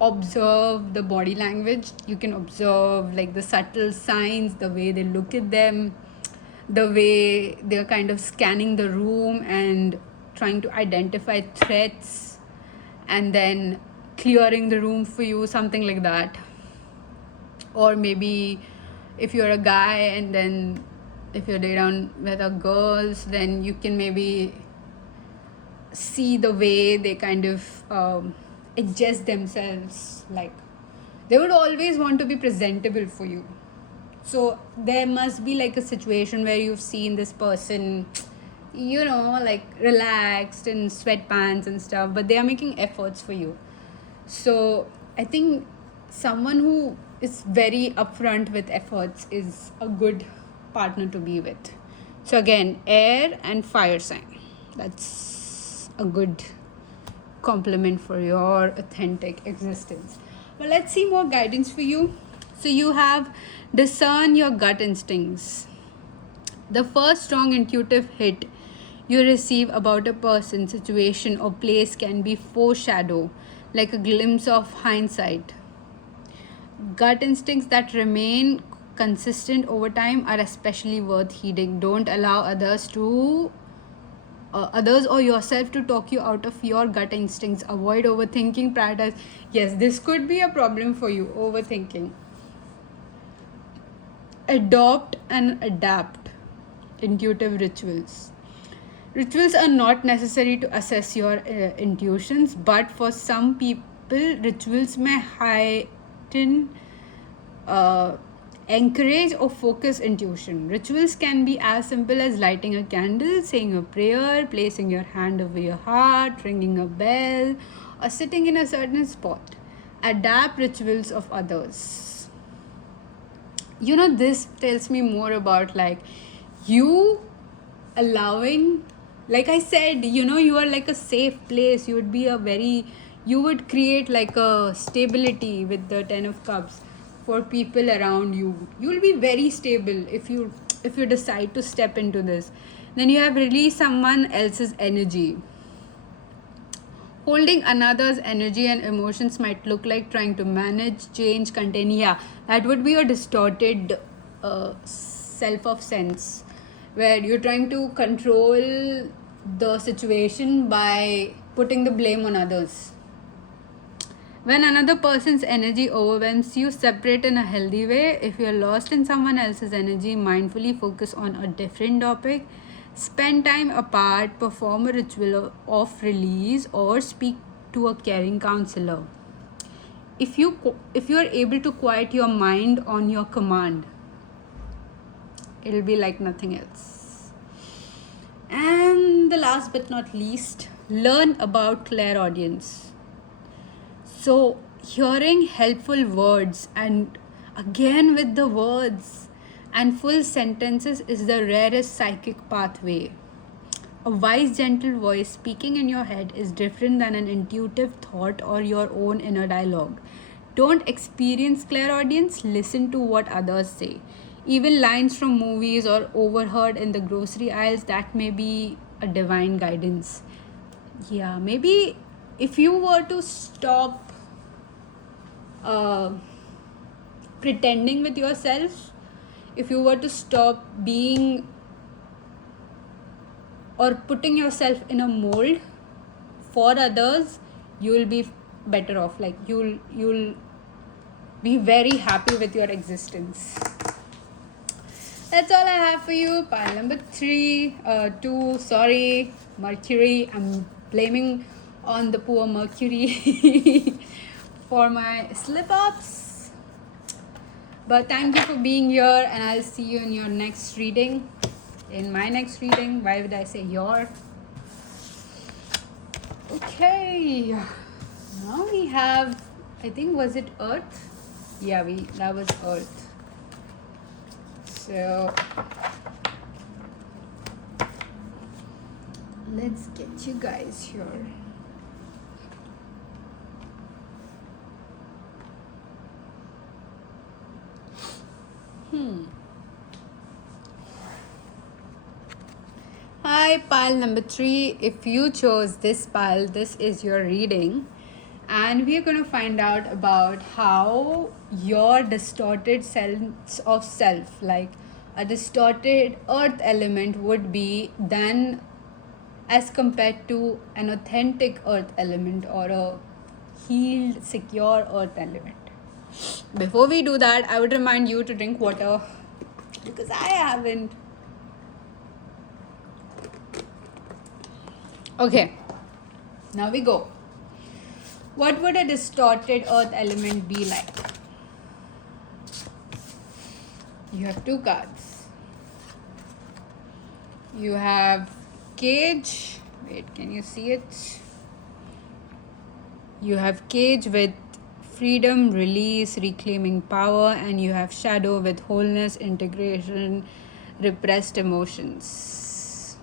observe the body language. You can observe like the subtle signs, the way they look at them, the way they're kind of scanning the room and trying to identify threats and then clearing the room for you, something like that. Or maybe if you're a guy and then if you're down with a girls, then you can maybe see the way they kind of adjust themselves. Like they would always want to be presentable for you. So there must be like a situation where you've seen this person, you know, like relaxed in sweatpants and stuff, but they are making efforts for you. So I think someone who is very upfront with efforts is a good partner to be with. So again, air and fire sign. That's a good compliment for your authentic existence. But let's see more guidance for you. So you have discern your gut instincts. The first strong intuitive hit you receive about a person, situation, or place can be foreshadow, like a glimpse of hindsight. Gut instincts that remain consistent over time are especially worth heeding. Don't allow others or yourself to talk you out of your gut instincts. Avoid overthinking. Prioritize. Yes, this could be a problem for you, overthinking. Adopt and adapt intuitive rituals. Rituals are not necessary to assess your intuitions, but for some people, rituals may heighten, encourage, or focus intuition. Rituals can be as simple as lighting a candle, saying a prayer, placing your hand over your heart, ringing a bell, or sitting in a certain spot. Adapt rituals of others. You know, this tells me more about like you allowing, like I said, you know, you are like a safe place. You would create like a stability with the 10 of cups for people around you. You will be very stable if you decide to step into this. Then you have released someone else's energy. Holding another's energy and emotions might look like trying to manage, change, contain. Yeah, that would be a distorted self of sense, where you're trying to control the situation by putting the blame on others. When another person's energy overwhelms you, separate in a healthy way. If you're lost in someone else's energy, mindfully focus on a different topic. Spend time apart, perform a ritual of release, or speak to a caring counselor. If you are able to quiet your mind on your command, it'll be like nothing else. And the last but not least, learn about clairaudience. So hearing helpful words, and again with the words and full sentences, is the rarest psychic pathway. A wise, gentle voice speaking in your head is different than an intuitive thought or your own inner dialogue. Don't experience clairaudience, listen to what others say. Even lines from movies or overheard in the grocery aisles, that may be a divine guidance. Yeah, maybe if you were to stop pretending with yourself, if you were to stop being or putting yourself in a mold for others, you will be better off. Like you'll be very happy with your existence. That's all I have for you. Pile number 2, sorry, Mercury. I'm blaming on the poor Mercury for my slip-ups. But thank you for being here, and I'll see you in your next reading. In my next reading. Why would I say your? Okay. Now we have, I think, was it Earth? Yeah, that was Earth. So let's get you guys here. Hi, pile number 3. If you chose this pile, this is your reading. and we are going to find out about how your distorted sense of self, like a distorted earth element, would be than as compared to an authentic earth element or a healed, secure earth element. Before we do that, I would remind you to drink water because I haven't. Okay, now we go. What would a distorted earth element be like? You have two cards. You have cage. Wait, can you see it? You have cage with freedom, release, reclaiming power, and you have shadow with wholeness, integration, repressed emotions.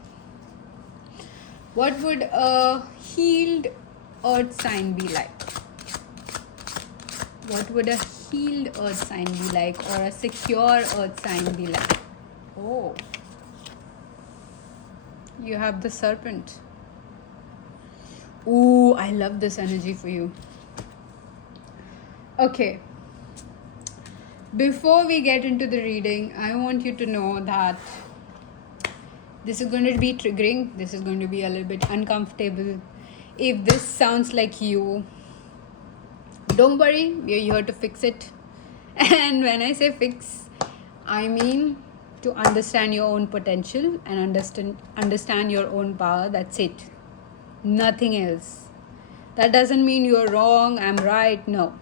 What would a healed earth sign be like? What would a healed earth sign be like, or a secure earth sign be like? Oh, you have the serpent. Ooh, I love this energy for you. Okay, before we get into the reading, I want you to know that this is going to be triggering. This is going to be a little bit uncomfortable. If this sounds like you, don't worry, we're here to fix it. And when I say fix, I mean to understand your own potential and understand your own power. That's it. Nothing else. That doesn't mean you're wrong, I'm right. No.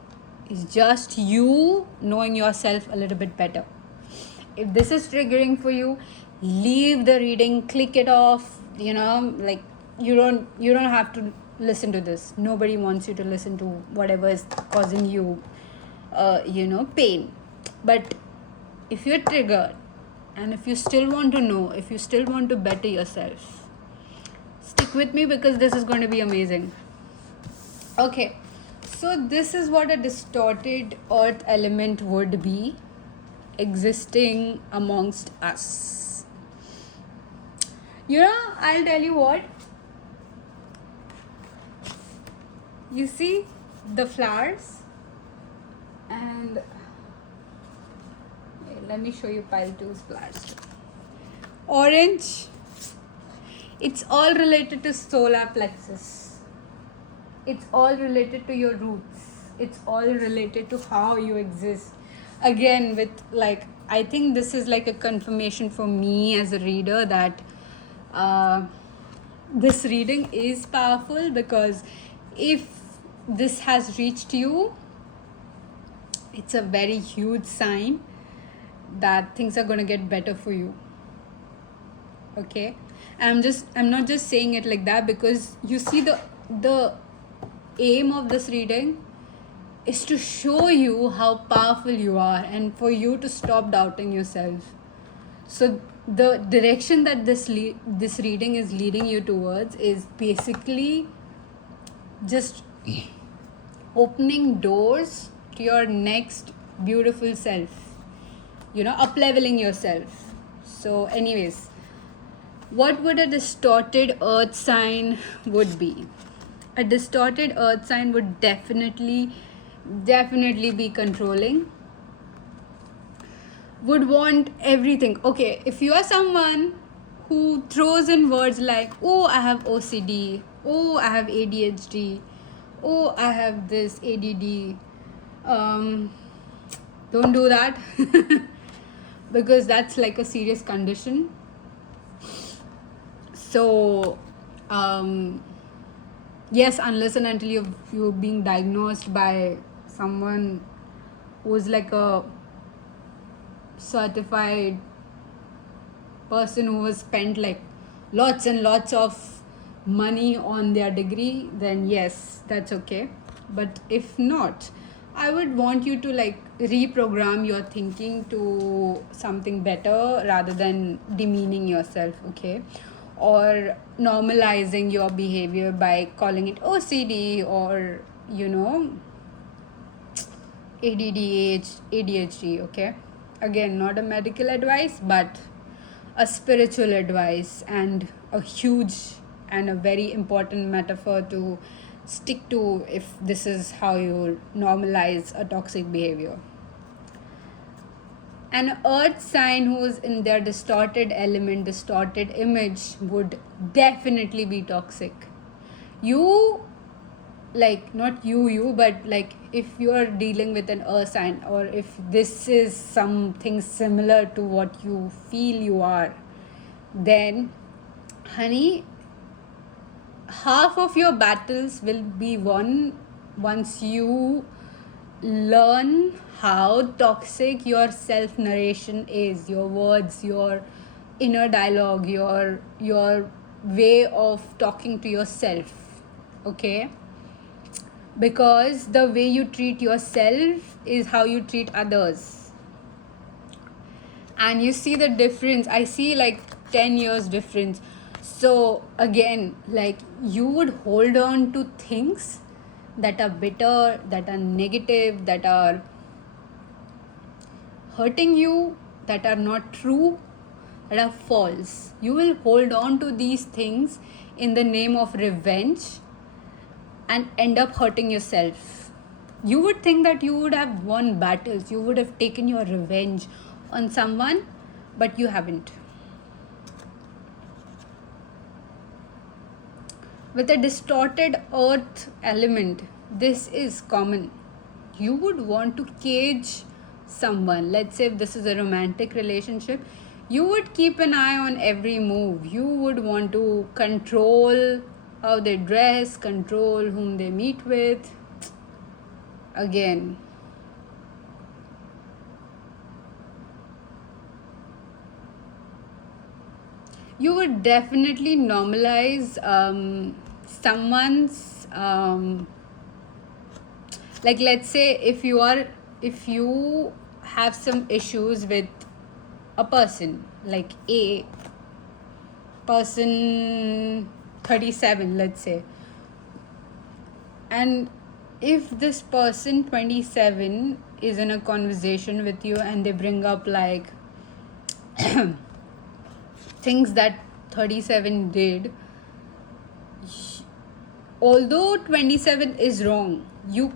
It's just you knowing yourself a little bit better. If this is triggering for you, leave the reading, click it off. Like you don't have to listen to this. Nobody wants you to listen to whatever is causing you pain. But if you're triggered and if you still want to know, if you still want to better yourself, stick with me because this is going to be amazing. Okay, so this is what a distorted earth element would be existing amongst us. I'll tell you what. You see the flowers, and let me show you pile 2's flowers. Orange, it's all related to solar plexus. It's all related to your roots. It's all related to how you exist. Again, with I think this is like a confirmation for me as a reader that this reading is powerful, because if this has reached you, it's a very huge sign that things are going to get better for you. Okay, I'm not just saying it like that, because you see the aim of this reading is to show you how powerful you are and for you to stop doubting yourself. So the direction that this reading is leading you towards is basically just opening doors to your next beautiful self, up-leveling yourself. So anyways, what would a distorted earth sign would be? A distorted earth sign would definitely be controlling, would want everything. Okay, if you are someone who throws in words like, oh, I have OCD, oh, I have ADHD, oh, I have this ADD, don't do that because that's like a serious condition. So yes, unless and until you're being diagnosed by someone who's like a certified person who has spent like lots and lots of money on their degree, then yes, that's okay. But if not, I would want you to reprogram your thinking to something better rather than demeaning yourself, okay? Or normalizing your behavior by calling it OCD or ADHD, okay? Again, not a medical advice, but a spiritual advice, and a huge and a very important metaphor to stick to if this is how you normalize a toxic behavior. An earth sign who's in their distorted element, distorted image would definitely be toxic. You, like, not you, but like if you're dealing with an earth sign, or if this is something similar to what you feel you are, then, honey, half of your battles will be won once you learn how toxic your self narration is, your words, your inner dialogue, your way of talking to yourself. Okay, because the way you treat yourself is how you treat others. And you see the difference. I see like 10 years difference. So again, like, you would hold on to things that are bitter, that are negative, that are hurting you, that are not true, that are false. You will hold on to these things in the name of revenge and end up hurting yourself. You would think that you would have won battles, you would have taken your revenge on someone, but you haven't. With a distorted earth element, this is common. You would want to cage someone. Let's say if this is a romantic relationship, you would keep an eye on every move. You would want to control how they dress, control whom they meet with. Again, you would definitely normalize someone's like, let's say if you have some issues with a person, like a person 37, let's say, and if this person 27 is in a conversation with you and they bring up like things that 37 did, although 27 is wrong, you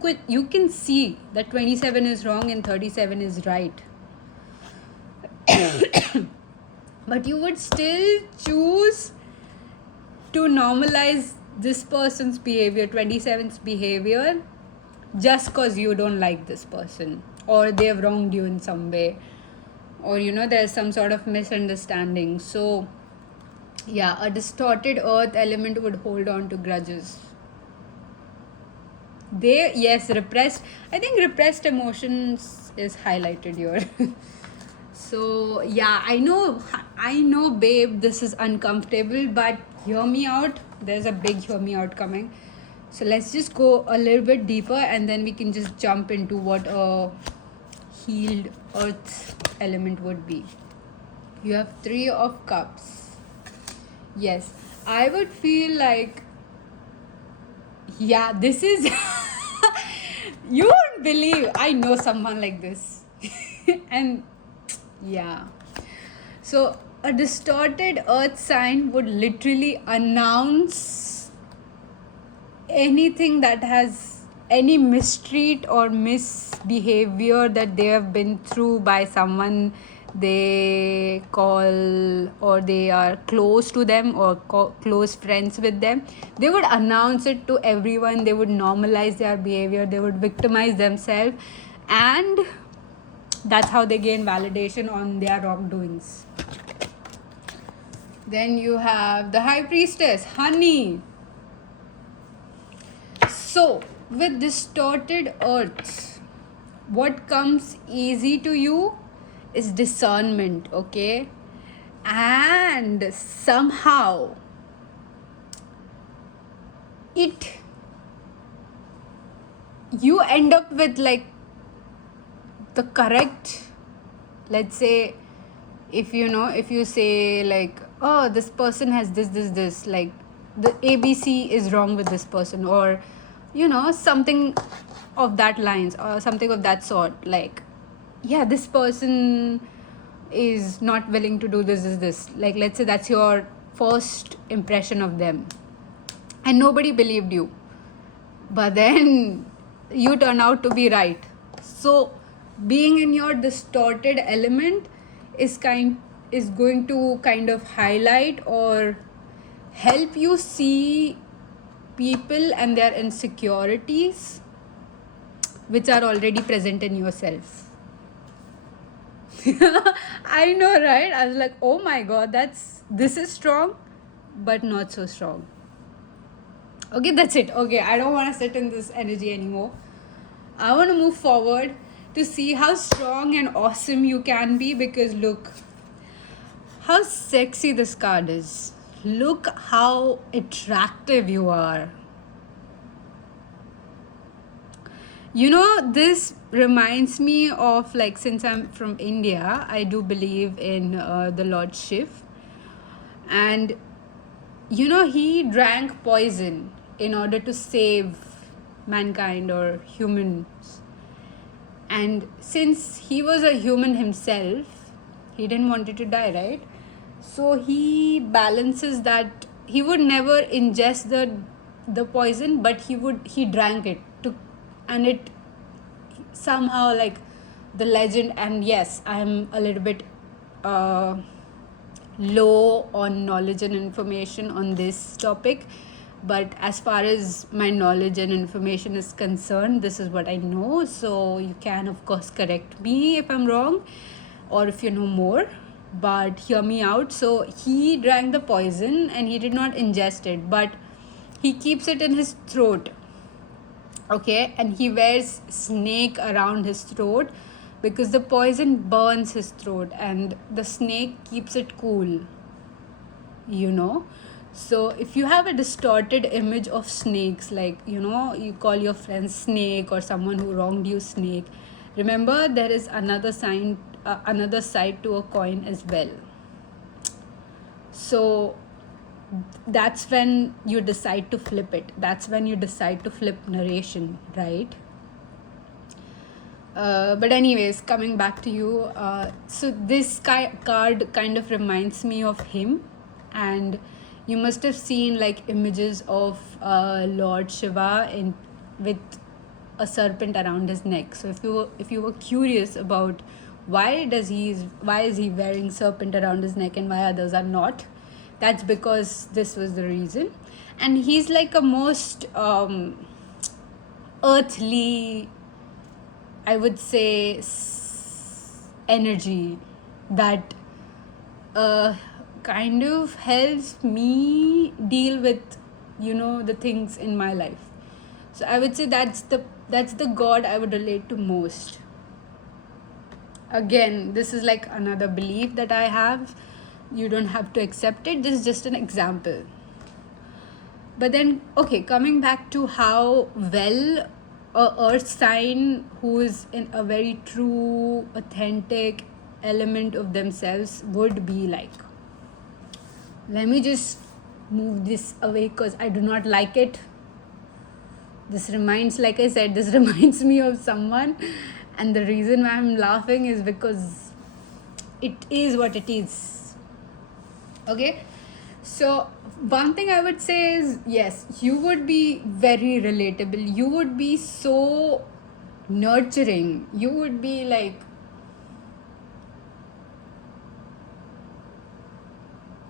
can see that 27 is wrong and 37 is right. But you would still choose to normalize this person's behavior, 27's behavior, just because you don't like this person, or they have wronged you in some way, or there's some sort of misunderstanding. So yeah, a distorted earth element would hold on to grudges. Repressed, I think repressed emotions is highlighted here. So yeah, I know babe, this is uncomfortable, but hear me out. There's a big hear me out coming. So let's just go a little bit deeper, and then we can just jump into what a healed earth element would be. You have 3 of Cups. Yes, I would feel like, yeah, this is you won't believe I know someone like this. And yeah, so a distorted earth sign would literally announce anything that has any mistreat or misbehavior that they have been through by someone they call, or they are close to them, or close friends with them. They would announce it to everyone. They would normalize their behavior. They would victimize themselves, and that's how they gain validation on their wrongdoings. Then you have the High Priestess, honey. So with distorted earth, what comes easy to you is discernment, okay? And somehow you end up with like the correct, let's say, if you say like, oh, this person has this, like the ABC is wrong with this person, or something of that lines, or something of that sort, like, yeah, this person is not willing to do this, like, let's say that's your first impression of them, and nobody believed you, but then you turn out to be right. So being in your distorted element is going to kind of highlight or help you see people and their insecurities which are already present in yourself. I know, right? I was like, oh my god, this is strong, but not so strong. Okay, that's it. Okay, I don't want to sit in this energy anymore. I want to move forward to see how strong and awesome you can be, because look how sexy this card is. Look how attractive you are. You know, this reminds me of, like, since I'm from India, I do believe in the Lord Shiv. And, you know, he drank poison in order to save mankind or humans. And since he was a human himself, he didn't want it to die, right? So he balances that. He would never ingest the poison, but he drank it to, and it somehow, like, the legend. And yes, I'm a little bit low on knowledge and information on this topic, but as far as my knowledge and information is concerned, this is what I know. So you can of course correct me if I'm wrong, or if you know more, but hear me out. So he drank the poison and he did not ingest it, but he keeps it in his throat. Okay, and he wears snake around his throat because the poison burns his throat and the snake keeps it cool, you know. So if you have a distorted image of snakes, like, you know, you call your friend snake or someone who wronged you snake, remember there is another side to a coin as well. So that's when you decide to flip it. That's when you decide to flip narration, right? But anyways, coming back to you, so this card kind of reminds me of him. And you must have seen, like, images of Lord Shiva with a serpent around his neck. So if you were curious about why is he wearing serpent around his neck and why others are not, that's because this was the reason. And he's like a most earthly, I would say, energy that kind of helps me deal with, you know, the things in my life. So I would say that's the god I would relate to most. Again, this is like another belief that I have. You don't have to accept it. This is just an example. But then, okay, coming back to how well a earth sign who is in a very true, authentic element of themselves would be like. Let me just move this away because I do not like it. This reminds, like I said, this reminds me of someone. And the reason why I'm laughing is because it is what it is. Okay, so one thing I would say is, yes, you would be very relatable. You would be so nurturing. You would be like,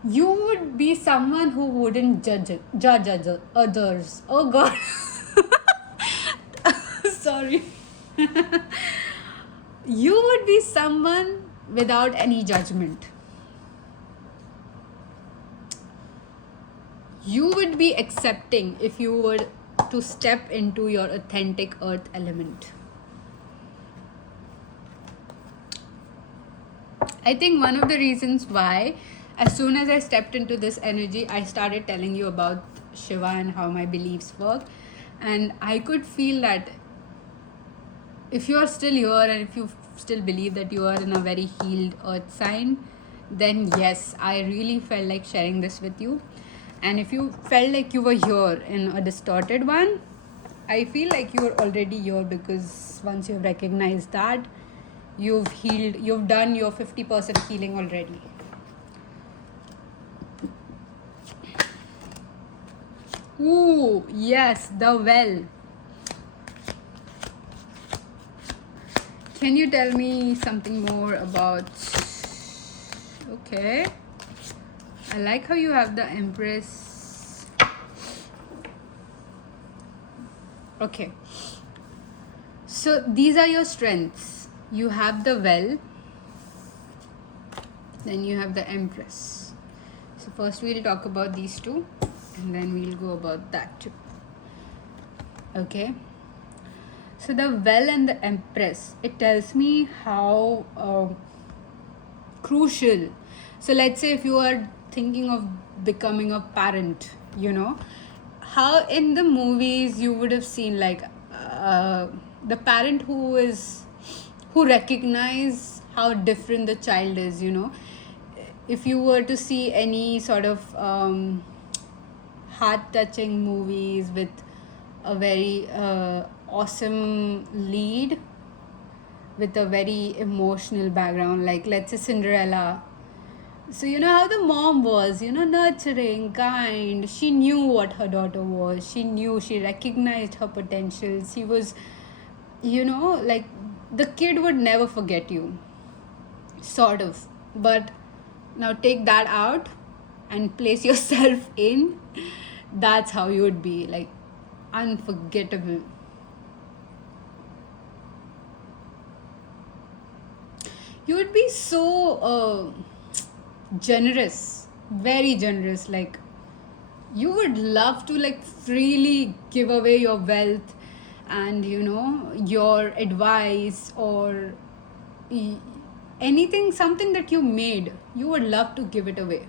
you would be someone who wouldn't judge others. Oh god. Sorry. You would be someone without any judgment. You would be accepting if you were to step into your authentic earth element. I think one of the reasons why, as soon as I stepped into this energy, I started telling you about Shiva and how my beliefs work. And I could feel that if you are still here and if you still believe that you are in a very healed earth sign, then yes, I really felt like sharing this with you. And if you felt like you were here in a distorted one, I feel like you are already here, because once you've recognized that, you've healed, you've done your 50% healing already. Ooh, yes, the well. Can you tell me something more about... Okay. I like how you have the Empress. Okay. So these are your strengths. You have the Well. Then you have the Empress. So first we'll talk about these two. And then we'll go about that too. Okay. So the Well and the Empress, it tells me how crucial. So let's say if you are thinking of becoming a parent, how in the movies you would have seen like the parent who recognize how different the child is. If you were to see any sort of heart-touching movies with a very awesome lead with a very emotional background, like let's say Cinderella. So how the mom was, nurturing, kind. She knew what her daughter was. She recognized her potential. She was, like the kid would never forget you, sort of. But now take that out and place yourself in. That's how you would be, like unforgettable. You would be so generous, very generous. Like you would love to like freely give away your wealth and your advice or anything, something that you made, you would love to give it away.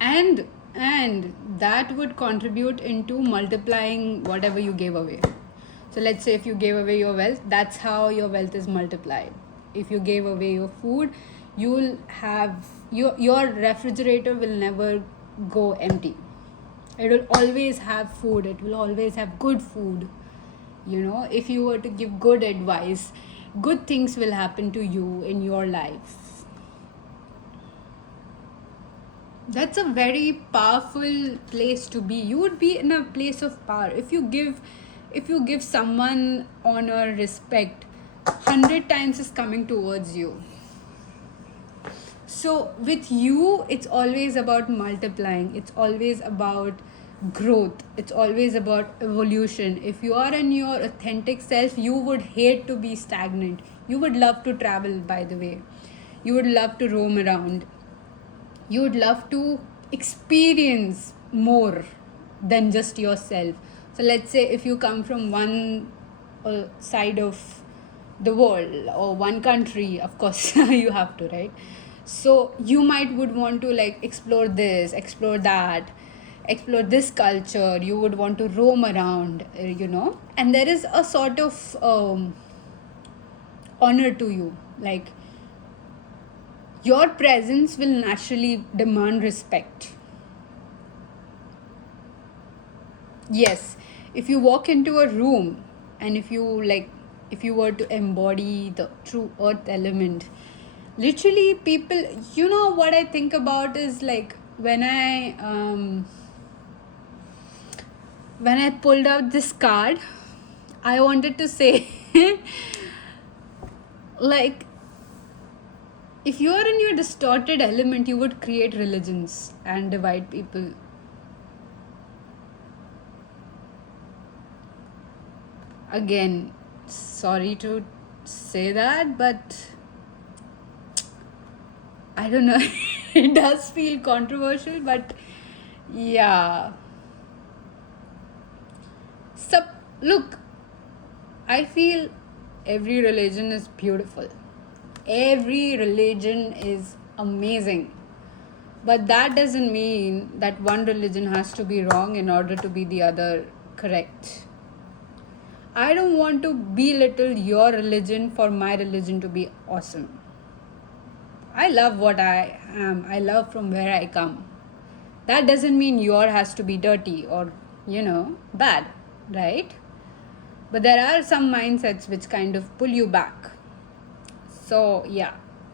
And that would contribute into multiplying whatever you gave away. So let's say if you gave away your wealth, that's how your wealth is multiplied. If you gave away your food, you'll have your refrigerator will never go empty. It will always have food. It will always have good food. If you were to give good advice, good things will happen to you in your life. That's a very powerful place to be. You would be in a place of power. If you give someone honor, respect, 100 times is coming towards you. So with you, it's always about multiplying. It's always about growth. It's always about evolution. If you are in your authentic self, you would hate to be stagnant. You would love to travel, by the way. You would love to roam around. You would love to experience more than just yourself. So let's say if you come from one side of the world or one country, of course you have to, right? So you would want to like explore this, explore that, explore this culture. You would want to roam around, and there is a sort of honor to you. Like your presence will naturally demand respect. Yes, if you walk into a room and if you were to embody the true earth element, literally people, what I think about is like when I pulled out this card, I wanted to say like if you are in your distorted element, you would create religions and divide people. Again, sorry to say that, but I don't know. It does feel controversial, but yeah. So, look, I feel every religion is beautiful. Every religion is amazing. But that doesn't mean that one religion has to be wrong in order to be the other correct. I don't want to belittle your religion for my religion to be awesome. I love what I am. I love from where I come. That doesn't mean your has to be dirty or, bad, right? But there are some mindsets which kind of pull you back. So, yeah,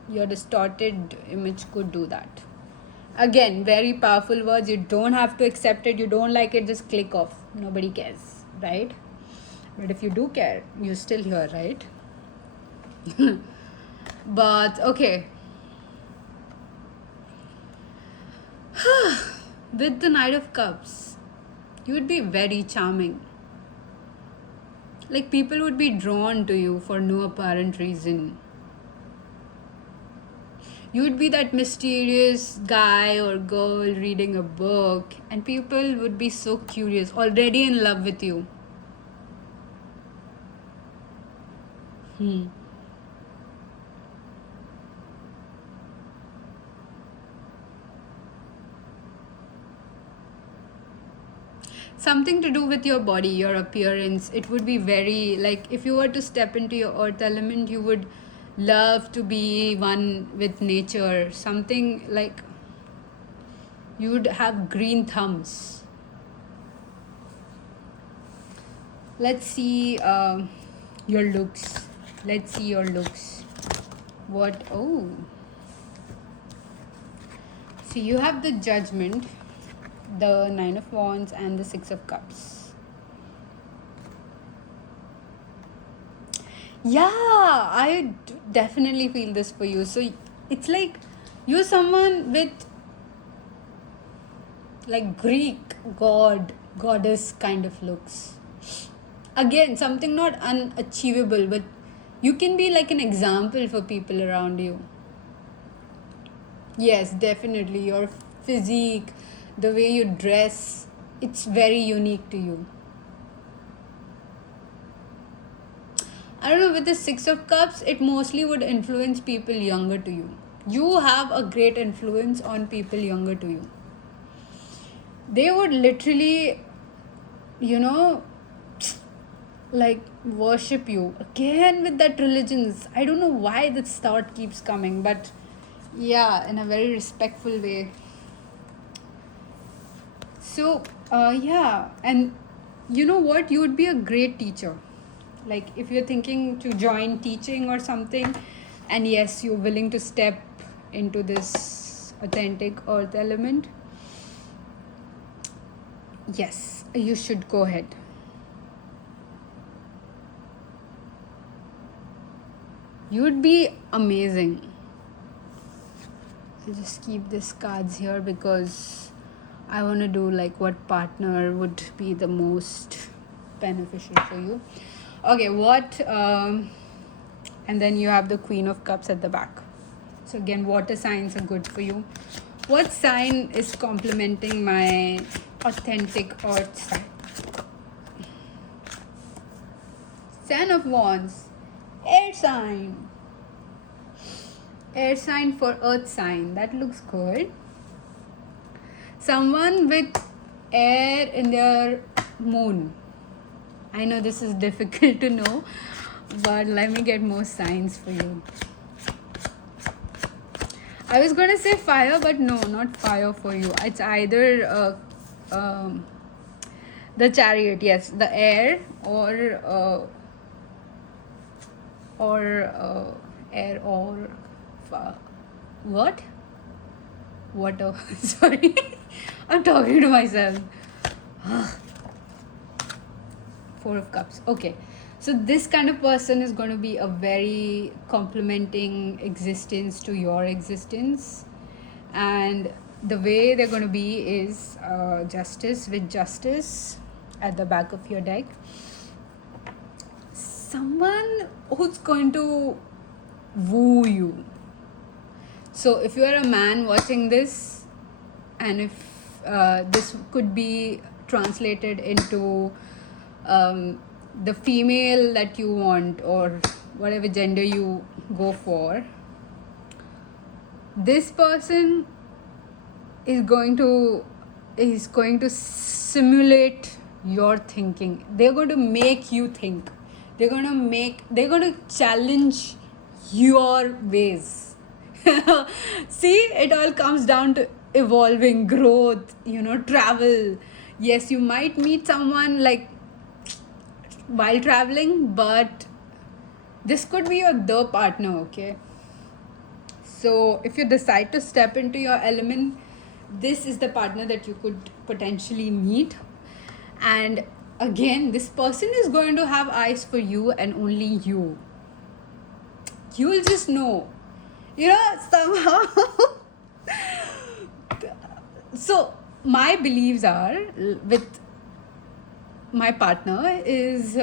your distorted image could do that. Again, very powerful words. You don't have to accept it. You don't like it, just click off. Nobody cares, right? But if you do care, you're still here, right? But okay. With the Knight of Cups, you would be very charming. Like, people would be drawn to you for no apparent reason. You would be that mysterious guy or girl reading a book, and people would be so curious, already in love with you. Something to do with your body, your appearance. It would be very, like, if you were to step into your earth element, you would love to be one with nature. Something like you would have green thumbs. Let's see your looks. Let's see your looks. What? Oh. See, you have the Judgment, the Nine of Wands, and the Six of Cups. Yeah, I definitely feel this for you. So it's like you're someone with like Greek goddess kind of looks. Again, something not unachievable, but you can be like an example for people around you. Yes, definitely. Your physique, the way you dress, it's very unique to you. I don't know, with the Six of Cups, it mostly would influence people younger to you. You have a great influence on people younger to you. They would literally, like worship you. Again with that religions. I don't know why this thought keeps coming, but yeah, in a very respectful way. So, yeah, and you know what? You would be a great teacher. Like, if you're thinking to join teaching or something, and yes, you're willing to step into this authentic earth element, yes, you should go ahead. You would be amazing. I'll just keep these cards here because I want to do like what partner would be the most beneficial for you. Okay, what? And then you have the Queen of Cups at the back. So again, water signs are good for you. What sign is complementing my authentic earth sign? Ten of Wands. Air sign. Air sign for earth sign. That looks good. Someone with air in their moon. I know this is difficult to know, but let me get more signs for you. I was going to say fire, but no, not fire for you. It's either the Chariot, yes, the air, or air or what? Water. Sorry, I'm talking to myself. Four of Cups. Okay, so this kind of person is going to be a very complementing existence to your existence, and the way they're going to be is Justice, with Justice at the back of your deck. Someone who's going to woo you. So if you are a man watching this, and if this could be translated into the female that you want, or whatever gender you go for, this person is going to simulate your thinking. They're going to make you think. They're going to challenge your ways. See, it all comes down to evolving, growth, travel. Yes, you might meet someone like while traveling, but this could be the partner, okay? So if you decide to step into your element, this is the partner that you could potentially meet. And again, this person is going to have eyes for you and only you. you'll just know, somehow. So my beliefs are with my partner is,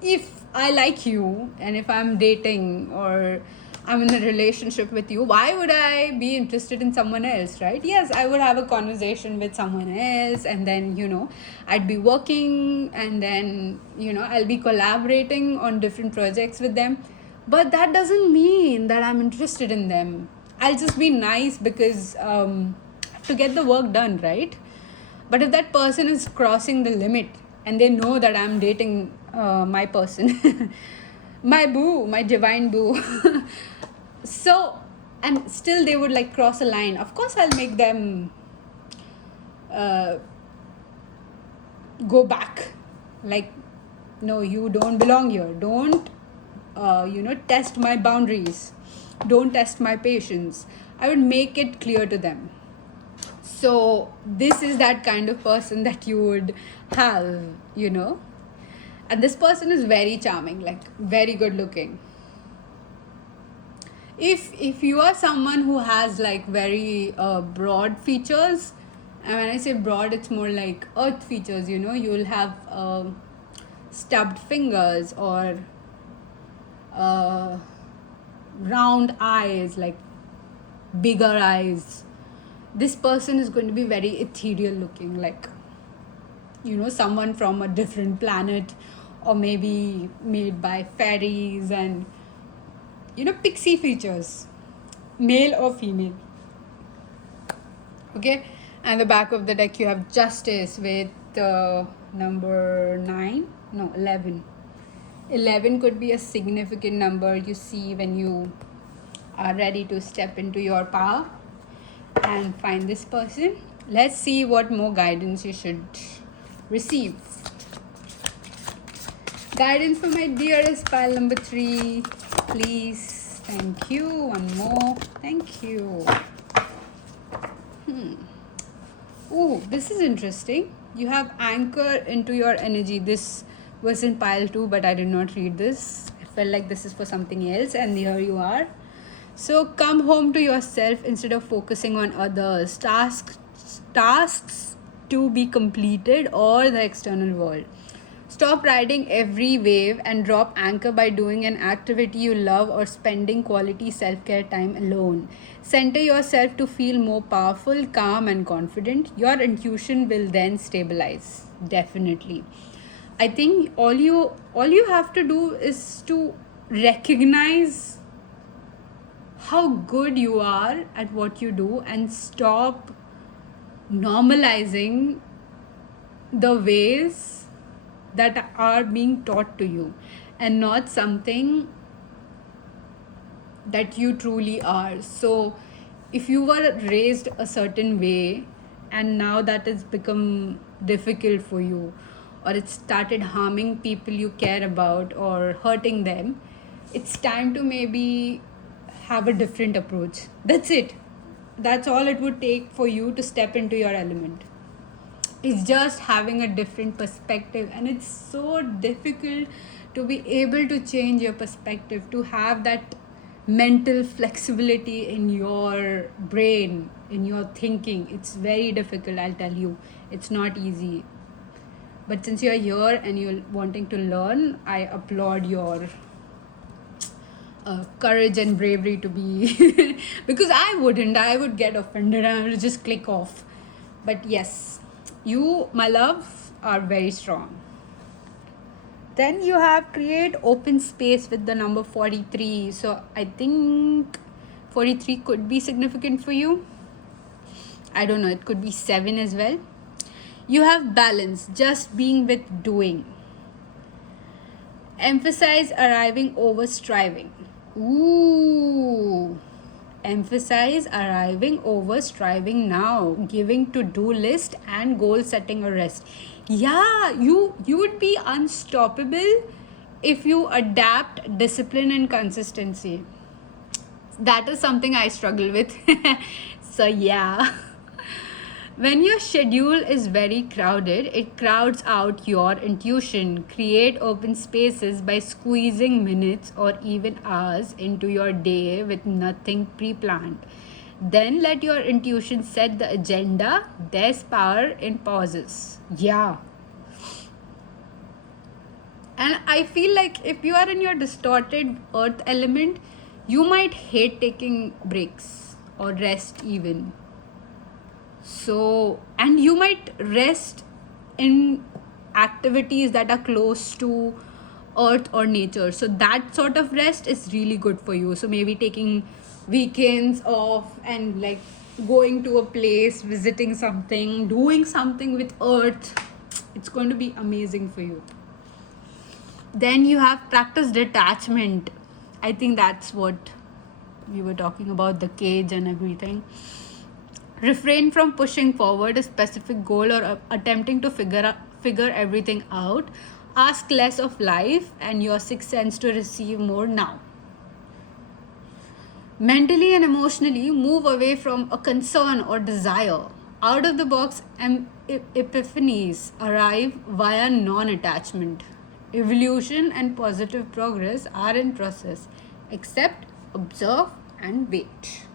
if I like you and if I'm dating or I'm in a relationship with you, why would I be interested in someone else, right? Yes, I would have a conversation with someone else, and then, I'd be working, and then, I'll be collaborating on different projects with them. But that doesn't mean that I'm interested in them. I'll just be nice because to get the work done, right? But if that person is crossing the limit and they know that I'm dating my person, my boo, my divine boo, so, and still they would like cross a line, of course I'll make them go back. Like, no, you don't belong here. Don't, test my boundaries. Don't test my patience. I would make it clear to them. So this is that kind of person that you would have, And this person is very charming, like very good looking. If you are someone who has like very broad features, and when I say broad, it's more like earth features, you'll have stubbed fingers or round eyes, like bigger eyes. This person is going to be very ethereal looking, like, someone from a different planet, or maybe made by fairies, and, pixie features, male or female. Okay, and the back of the deck you have Justice with number 11. 11 could be a significant number you see when you are ready to step into your power and find this person. Let's see what more guidance you should receive. Guidance for my dearest pile number 3, please. Thank you. One more. Thank you. Ooh, this is interesting. You have anchor into your energy. This was in pile 2, but I did not read this. I felt like this is for something else, and here you are. So come home to yourself instead of focusing on others, tasks to be completed, or the external world. Stop riding every wave and drop anchor by doing an activity you love or spending quality self-care time alone. Center yourself to feel more powerful, calm, and confident. Your intuition will then stabilize. Definitely. I think all you have to do is to recognize how good you are at what you do and stop normalizing the ways that are being taught to you and not something that you truly are. So if you were raised a certain way and now that has become difficult for you, or it started harming people you care about or hurting them, it's time to maybe have a different approach. That's it. That's all it would take for you to step into your element. It's just having a different perspective, and it's so difficult to be able to change your perspective, to have that mental flexibility in your brain, in your thinking. It's very difficult, I'll tell you. It's not easy. But since you're here and you're wanting to learn, I applaud your courage and bravery to be because I would get offended and I would just click off. But yes, you, my love, are very strong. Then you have create open space with the number 43. So I think 43 could be significant for you. I don't know, it could be 7 as well. You have balance, just being with doing. Emphasize arriving over striving. Ooh. Emphasize arriving over striving now. Giving to-do list and goal setting a rest. Yeah, you would be unstoppable if you adapt discipline and consistency. That is something I struggle with. So yeah. When your schedule is very crowded, it crowds out your intuition. Create open spaces by squeezing minutes or even hours into your day with nothing pre planned. Then let your intuition set the agenda. There's power in pauses. Yeah. And I feel like if you are in your distorted earth element, you might hate taking breaks or rest even. So, and you might rest in activities that are close to earth or nature. So that sort of rest is really good for you. So maybe taking weekends off and like going to a place, visiting something, doing something with earth. It's going to be amazing for you. Then you have practice detachment. I think that's what we were talking about, the cage and everything. Refrain from pushing forward a specific goal or attempting to figure everything out. Ask less of life and your sixth sense to receive more now. Mentally and emotionally, move away from a concern or desire. Out of the box epiphanies arrive via non-attachment. Evolution and positive progress are in process. Accept, observe, and wait.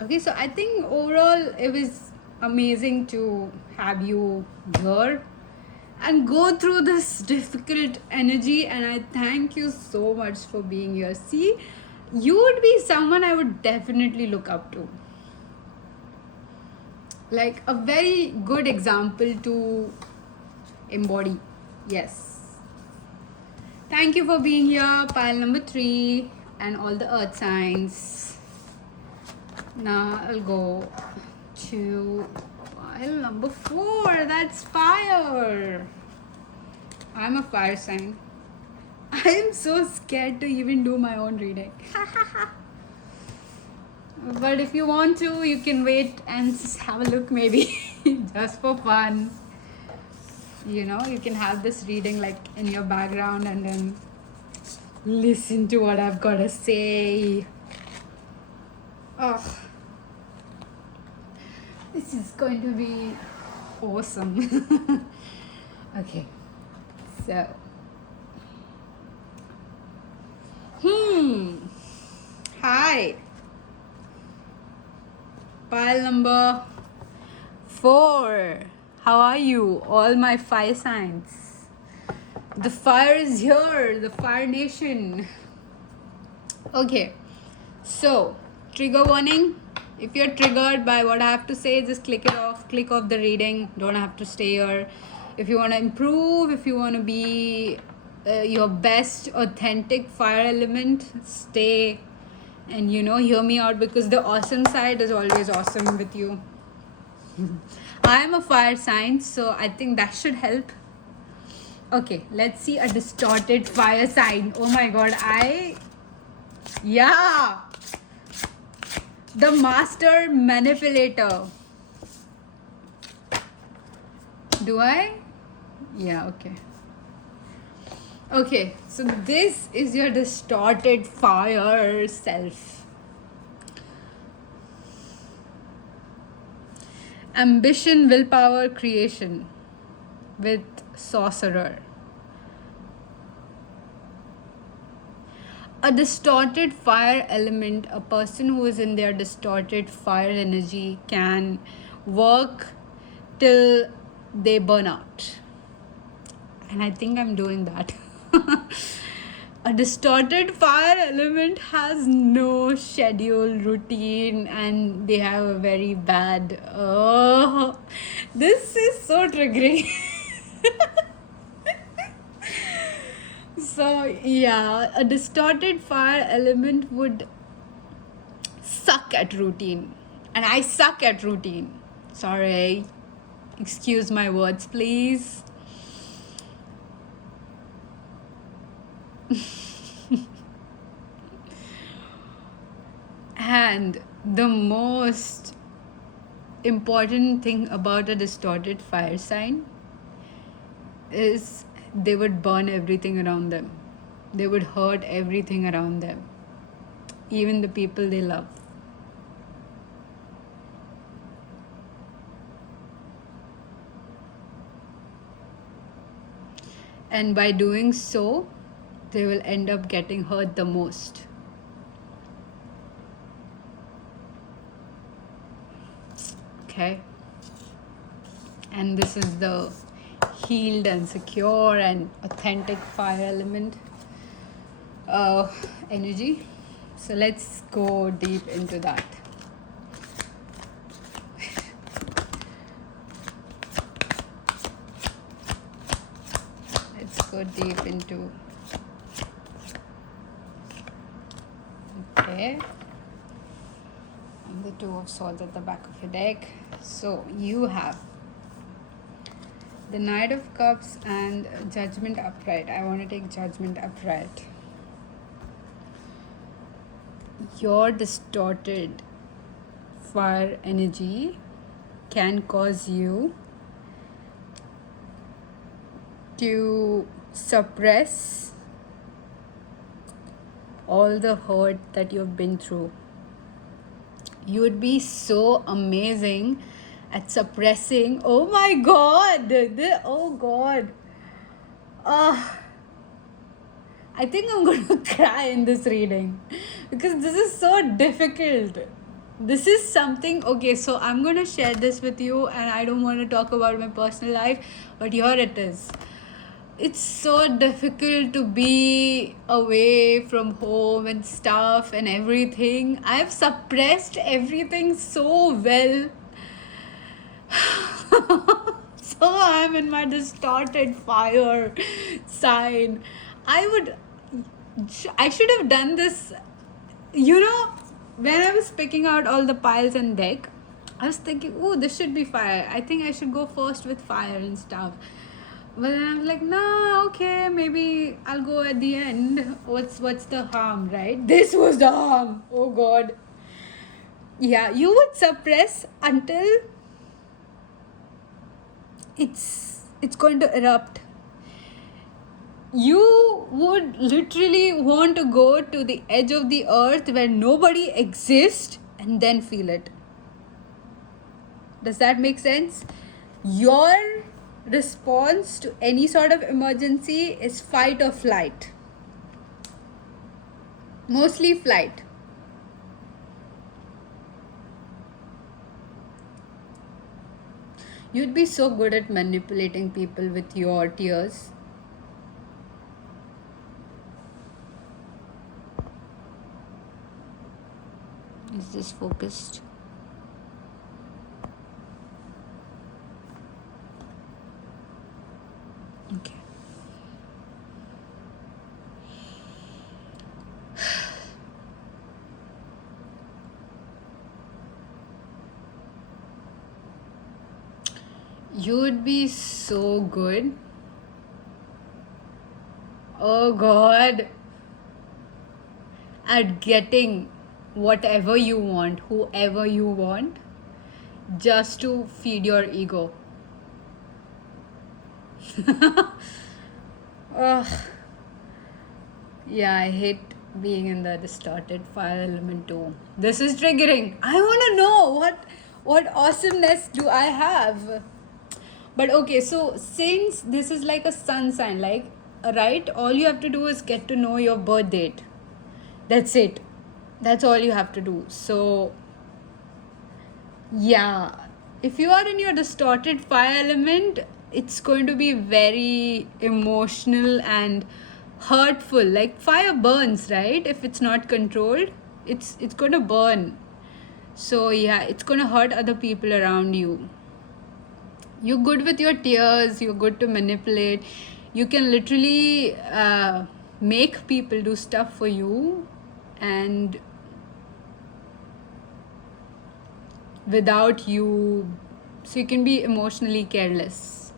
Okay, so I think overall it was amazing to have you here and go through this difficult energy, and I thank you so much for being here. See, you would be someone I would definitely look up to. Like a very good example to embody. Yes. Thank you for being here, pile number 3 and all the earth signs. Now I'll go to pile number 4. That's fire. I'm a fire sign. I am so scared to even do my own reading. But if you want to, you can wait and have a look maybe just for fun. You know, you can have this reading like in your background and then listen to what I've got to say. Oh, this is going to be awesome. Okay, so hi, pile number 4. How are you, all my fire signs? The fire is here, the fire nation. Okay, so trigger warning. If you're triggered by what I have to say, just click it off. Click off the reading. Don't have to stay here. If you want to improve, if you want to be your best authentic fire element, stay and hear me out, because the awesome side is always awesome with you. I am a fire sign, so I think that should help. Okay, let's see a distorted fire sign. Oh my god, the master manipulator. Do I? Yeah, okay. Okay, so this is your distorted fire self. Ambition, willpower, creation with sorcerer. A distorted fire element, a person who is in their distorted fire energy, can work till they burn out. And I think I'm doing that. A distorted fire element has no schedule, routine, and they have a very bad... Oh, this is so triggering. So, yeah, a distorted fire element would suck at routine. And I suck at routine. Sorry. Excuse my words, please. And the most important thing about a distorted fire sign is they would burn everything around them. They would hurt everything around them, even the people they love. And by doing so, they will end up getting hurt the most. Okay? And this is the healed and secure and authentic fire element energy. So let's go deep into that. Let's go deep into. Okay. And the Two of Swords at the back of your deck. So you have the Knight of Cups and Judgment upright. I want to take Judgment upright. Your distorted fire energy can cause you to suppress all the hurt that you've been through. You would be so amazing at suppressing. Oh my God! Oh God! I think I'm going to cry in this reading because this is so difficult. This is something, okay, so I'm going to share this with you, and I don't want to talk about my personal life, but here it is. It's so difficult to be away from home and stuff and everything. I've suppressed everything so well. So I'm in my distorted fire sign. I should have done this, when I was picking out all the piles and deck, I was thinking, oh, this should be fire. I think I should go first with fire and stuff. But then I'm like, nah, okay, maybe I'll go at the end. What's the harm, right? This was the harm. Oh God. Yeah, you would suppress until it's going to erupt. You would literally want to go to the edge of the earth where nobody exists and then feel it. Does that make sense? Your response to any sort of emergency is fight or flight. Mostly flight. You'd be so good at manipulating people with your tears. Is this focused? Okay. You would be so good. Oh God. At getting whatever you want, whoever you want, just to feed your ego. Ugh. Yeah, I hate being in the distorted fire element too. This is triggering. I want to know what awesomeness do I have. But okay, so since this is like a sun sign, like, right, all you have to do is get to know your birth date. That's it. That's all you have to do. So yeah, if you are in your distorted fire element, it's going to be very emotional and hurtful. Like fire burns, right? If it's not controlled, it's going to burn. So yeah, it's going to hurt other people around you. You're good with your tears. You're good to manipulate. You can literally make people do stuff for you, and without you, so you can be emotionally careless.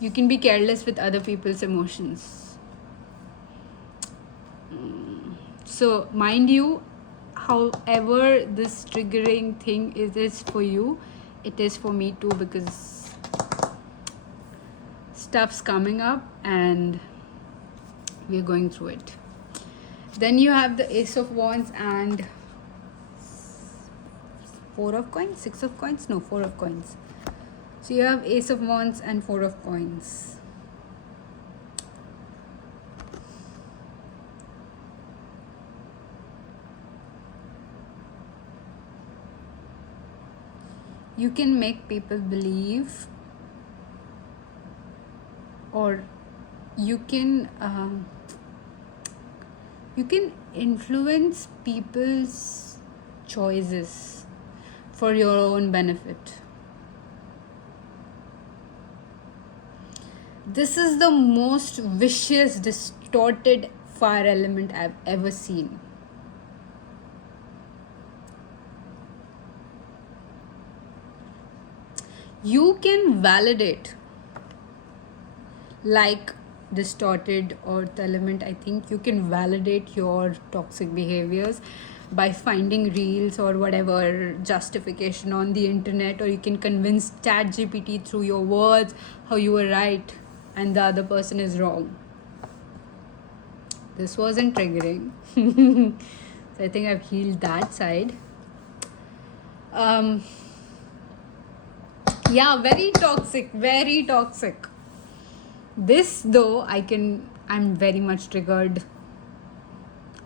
You can be careless with other people's emotions. So mind you, however this triggering thing is for you, it is for me too, because stuff's coming up and we're going through it. Then you have the Ace of Wands and 4 of coins, 6 of coins, no, 4 of coins. So you have Ace of Wands and 4 of coins. you can make people believe, or you can influence people's choices for your own benefit. This is the most vicious, distorted fire element I've ever seen. You can validate, like distorted or the element, I think you can validate your toxic behaviors by finding reels or whatever justification on the internet, or you can convince ChatGPT through your words how you were right and the other person is wrong. This wasn't triggering. So I think I've healed that side. Yeah, very toxic, very toxic. This though, I'm very much triggered.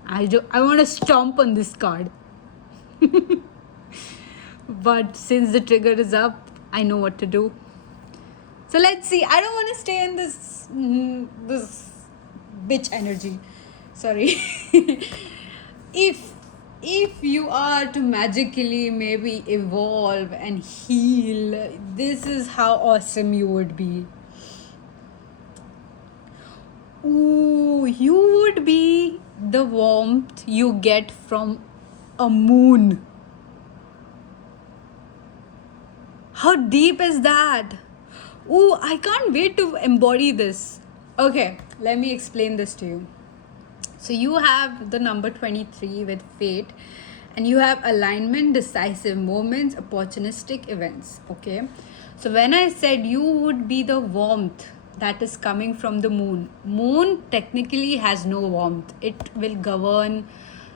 I want to stomp on this card. But since the trigger is up, I know what to do. So let's see. I don't want to stay in this bitch energy. Sorry. If you are to magically maybe evolve and heal, this is how awesome you would be. Ooh, you would be the warmth you get from a moon. How deep is that? Ooh, I can't wait to embody this. Okay, let me explain this to you. So you have the number 23 with fate, and you have alignment, decisive moments, opportunistic events. Okay, so when I said you would be the warmth that is coming from the moon technically has no warmth. It will govern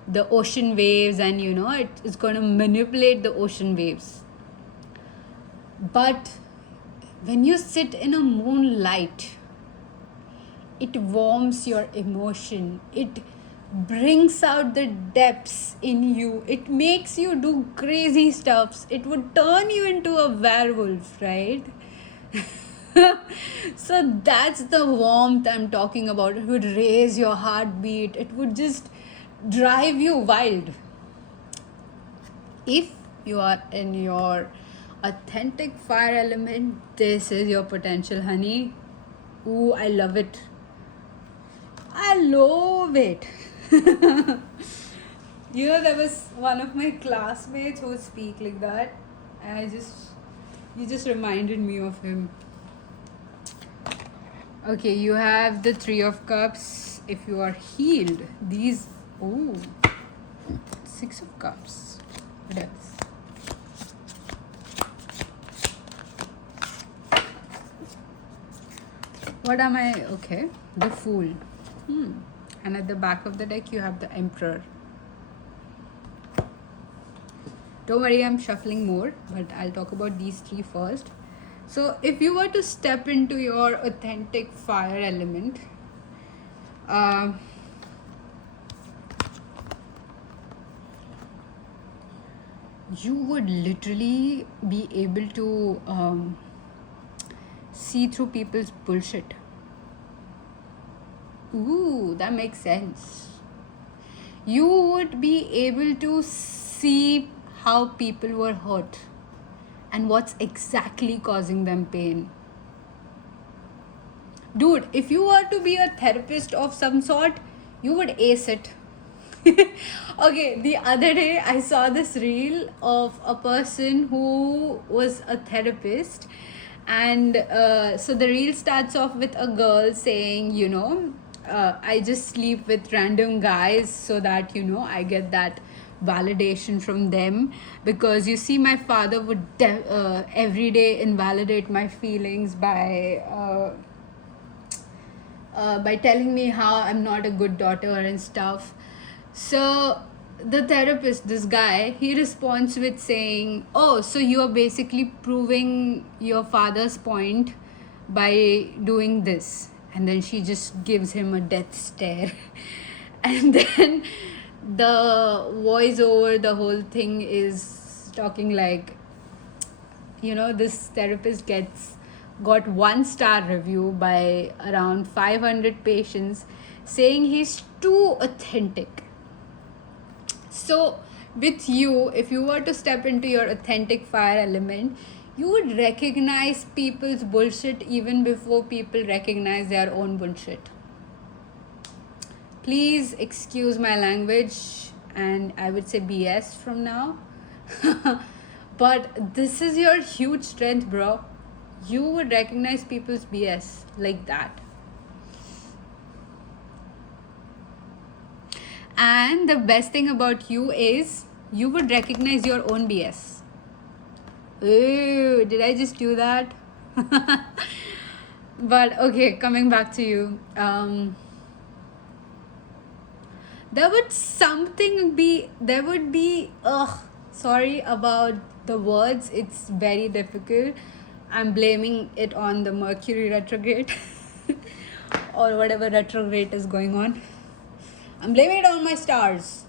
the ocean waves, and it is going to manipulate the ocean waves. But when you sit in a moonlight, it warms your emotion. It brings out the depths in you. It makes you do crazy stuffs. It would turn you into a werewolf, right? So that's the warmth I'm talking about. It would raise your heartbeat. It would just drive you wild. If you are in your authentic fire element, this is your potential, honey. Ooh, I love it. I love it. There was one of my classmates who would speak like that, and you just reminded me of him. Okay, you have the 3 of Cups. If you are healed, 6 of Cups. What else? What am I? Okay, the Fool. And at the back of the deck, you have the Emperor. Don't worry, I'm shuffling more, but I'll talk about these 3 first. So if you were to step into your authentic fire element, you would literally be able to see through people's bullshit. Ooh, that makes sense. You would be able to see how people were hurt and what's exactly causing them pain. Dude, if you were to be a therapist of some sort, you would ace it. Okay, the other day I saw this reel of a person who was a therapist, and so the reel starts off with a girl saying, I just sleep with random guys so that I get that validation from them, because my father would every day invalidate my feelings by telling me how I'm not a good daughter and stuff. So the therapist, this guy, he responds with saying, oh, so you are basically proving your father's point by doing this. And then she just gives him a death stare. And then the voice over the whole thing is talking like, this therapist got 1-star review by around 500 patients saying he's too authentic. So with you, if you were to step into your authentic fire element, you would recognize people's bullshit even before people recognize their own bullshit. Please excuse my language, and I would say BS from now. But this is your huge strength, bro. You would recognize people's BS like that. And the best thing about you is you would recognize your own BS. Ooh, did I just do that? But okay, coming back to you. There would be, sorry about the words, it's very difficult. I'm blaming it on the Mercury retrograde or whatever retrograde is going on. I'm blaming it on my stars.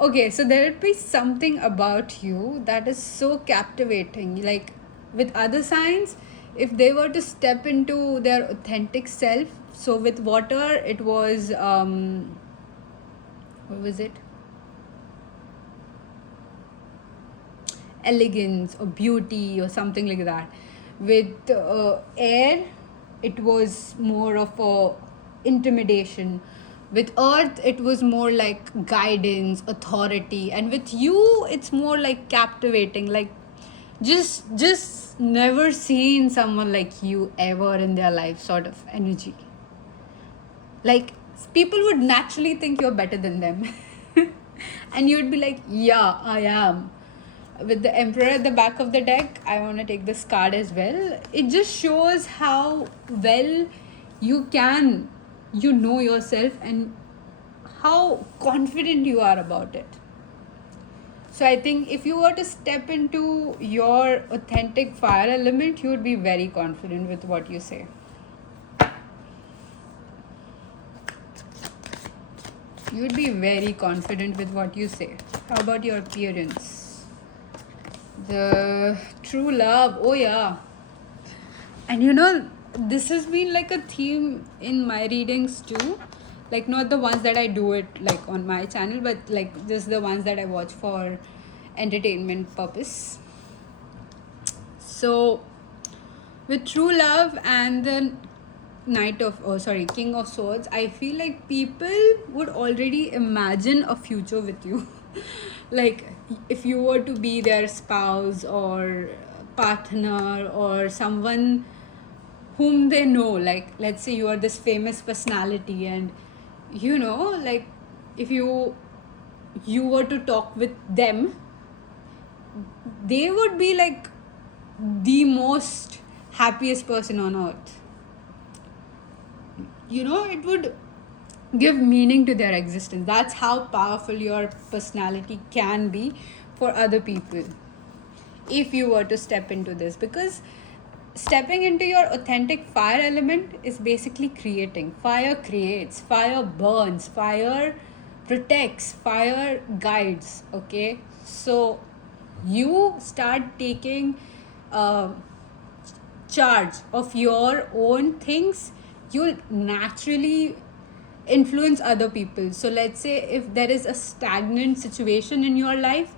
Okay, so there would be something about you that is so captivating. Like with other signs, if they were to step into their authentic self, so with water, it was, what was it? Elegance or beauty or something like that. With air, it was more of a intimidation. With earth, it was more like guidance, authority, and with you, it's more like captivating. Like just never seen someone like you ever in their life, sort of energy. Like people would naturally think you're better than them, and you'd be like, yeah, I am. With the Emperor at the back of the deck, I want to take this card as well. It just shows how well you know yourself and how confident you are about it. So I think if you were to step into your authentic fire element, you would be very confident with what you say. You would be very confident with what you say. How about your appearance? The true love. Oh yeah. And this has been like a theme in my readings too. Like not the ones that I do it like on my channel, but like just the ones that I watch for entertainment purpose. So with true love and the King of Swords, I feel like people would already imagine a future with you. Like if you were to be their spouse or partner or someone whom they know, like let's say you are this famous personality, and like if you were to talk with them, they would be like the most happiest person on earth. It would give meaning to their existence. That's how powerful your personality can be for other people if you were to step into this, because stepping into your authentic fire element is basically creating. Fire creates, fire burns, fire protects, fire guides. Okay, so you start taking charge of your own things, you'll naturally influence other people. So let's say if there is a stagnant situation in your life,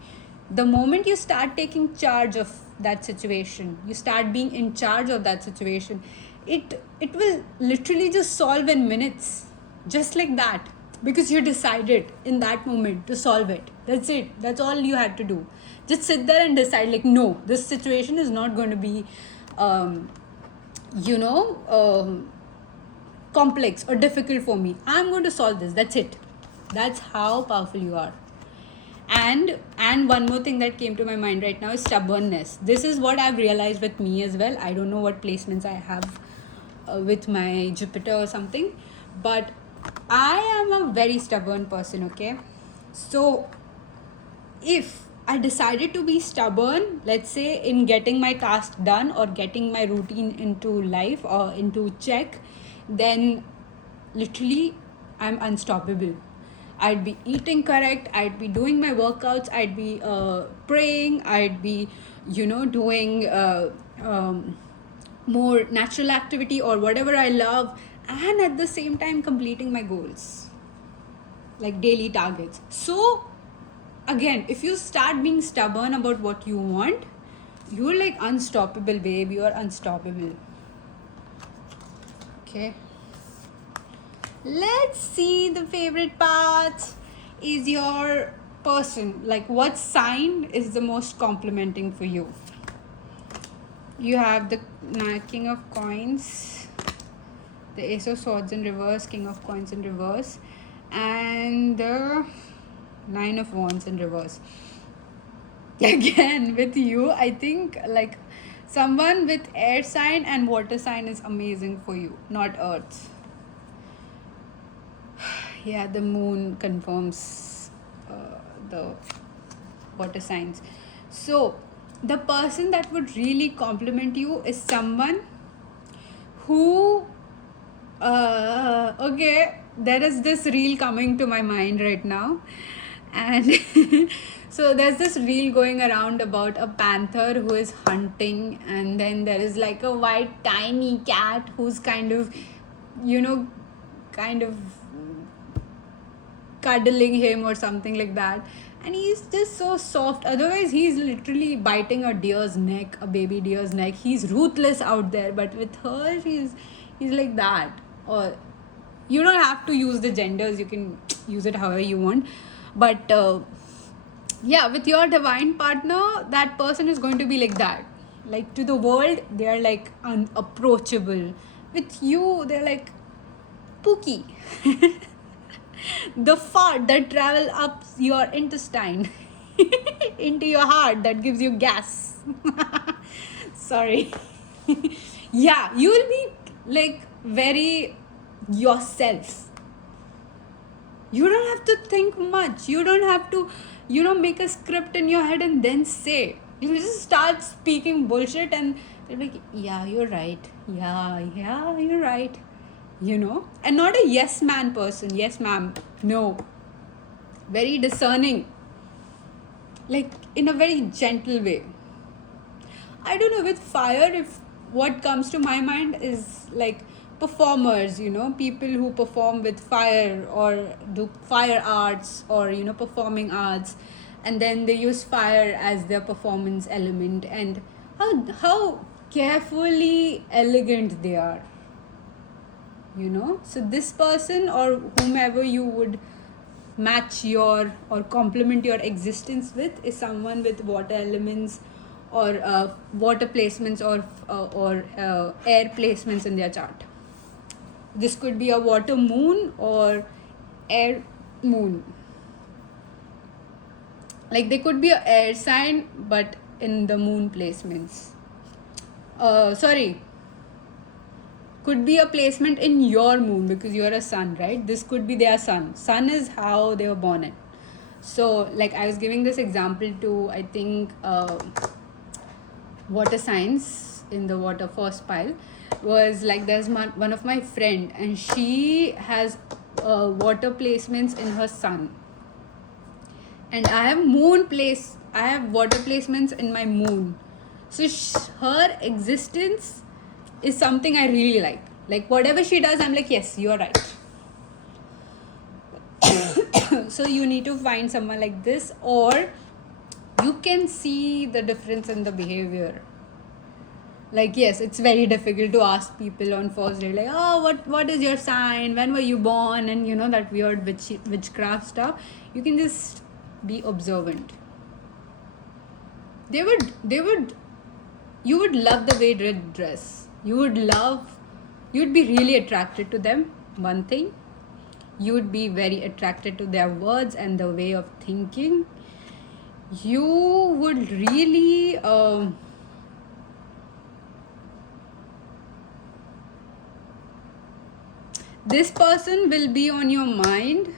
the moment you start taking charge of that situation, you start being in charge of that situation, it will literally just solve in minutes, just like that, because you decided in that moment to solve it. That's it. That's all you had to do. Just sit there and decide, like, no, this situation is not going to be complex or difficult for me. I'm going to solve this. That's it. That's how powerful you are. And one more thing that came to my mind right now is stubbornness. This is what I've realized with me as well. I don't know what placements I have with my Jupiter or something, but I am a very stubborn person. Okay, so if I decided to be stubborn, let's say in getting my task done or getting my routine into life or into check, then literally I'm unstoppable. I'd be eating correct, I'd be doing my workouts, I'd be praying, I'd be, doing more natural activity or whatever I love, and at the same time completing my goals, like daily targets. So again, if you start being stubborn about what you want, you're like unstoppable, babe. You're unstoppable. Okay. Let's see the favorite part. Is your person, like what sign is the most complimenting for you? You have the King of Coins, the Ace of Swords in reverse, King of Coins in reverse, and the 9 of Wands in reverse. Again, with you, I think like someone with air sign and water sign is amazing for you, not earth. Yeah, the moon confirms the water signs. So the person that would really compliment you is someone who okay, there is this reel coming to my mind right now, and so there's this reel going around about a panther who is hunting, and then there is like a white tiny cat who's kind of cuddling him or something like that, and he's just so soft. Otherwise he's literally biting a deer's neck, a baby deer's neck. He's ruthless out there, but with her he's like that. Or you don't have to use the genders, you can use it however you want, but yeah, with your divine partner, that person is going to be like that. Like to the world they are like unapproachable. With you they're like pooky. The fart that travel up your intestine into your heart, that gives you gas. Sorry. Yeah, you will be like very yourself. You don't have to think much. You don't have to make a script in your head and then say. You just start speaking bullshit and they're like, yeah, you're right. Yeah, you're right. And not a yes man person. Yes ma'am. No. Very discerning. Like in a very gentle way. I don't know, with fire, if what comes to my mind is like performers, people who perform with fire or do fire arts or performing arts, and then they use fire as their performance element, and how carefully elegant they are. So this person or whomever you would match your or complement your existence with is someone with water elements or water placements or air placements in their chart. This could be a water moon or air moon. Like they could be an air sign but in the moon placements. Could be a placement in your moon because you're a sun, right? This could be their sun. Sun is how they were born in. So like I was giving this example to, I think, water signs in the water first pile. Was like there's one of my friend and she has water placements in her sun, and I have water placements in my moon. So her existence is something I really like. Like whatever she does, I'm like, yes, you're right. So you need to find someone like this, or you can see the difference in the behavior. Like, yes, it's very difficult to ask people on first day, like, oh, what is your sign? When were you born? And that weird witchcraft stuff. You can just be observant. You would love the way they dress. You'd be really attracted to them. One thing, you would be very attracted to their words and the way of thinking. You would really this person will be on your mind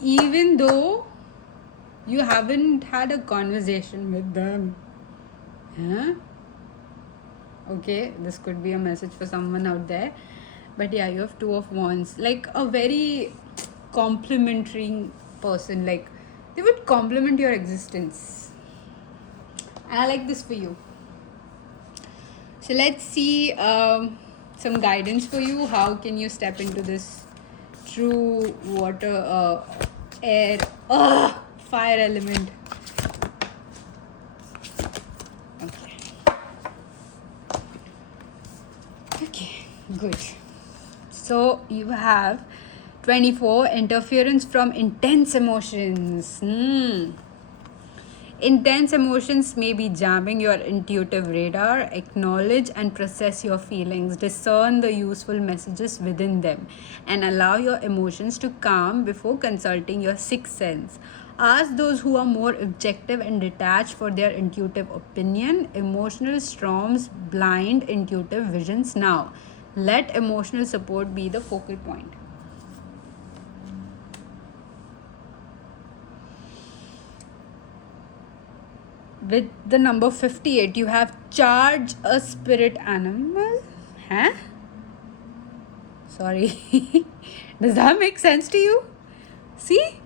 even though you haven't had a conversation with them. Okay, this could be a message for someone out there. But yeah, you have Two of Wands. Like a very complimentary person. Like they would compliment your existence. And I like this for you. So let's see some guidance for you. How can you step into this true water, air, fire element? Okay, good. So you have 24, interference from intense emotions. Intense emotions may be jamming your intuitive radar. Acknowledge and process your feelings. Discern the useful messages within them and allow your emotions to calm before consulting your sixth sense. Ask those who are more objective and detached for their intuitive opinion. Emotional storms blind intuitive visions now. Let emotional support be the focal point. With the number 58, you have charge a spirit animal. Huh? Sorry. Does that make sense to you? See?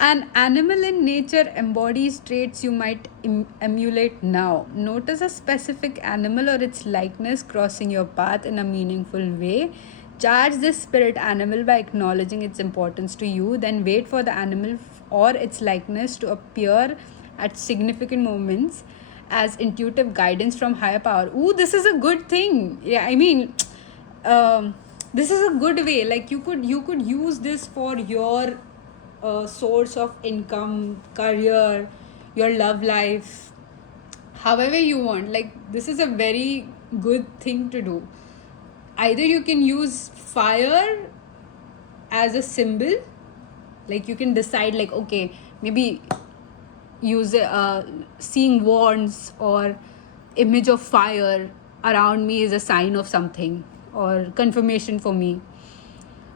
An animal in nature embodies traits you might emulate now. Notice a specific animal or its likeness crossing your path in a meaningful way. Charge this spirit animal by acknowledging its importance to you. Then wait for the animal or its likeness to appear at significant moments as intuitive guidance from higher power. Ooh, this is a good thing. Yeah, I mean, this is a good way. Like you could use this for your source of income, career, your love life, however you want. Like this is a very good thing to do. Either you can use fire as a symbol, like you can decide like, okay, maybe use seeing wands or image of fire around me is a sign of something or confirmation for me.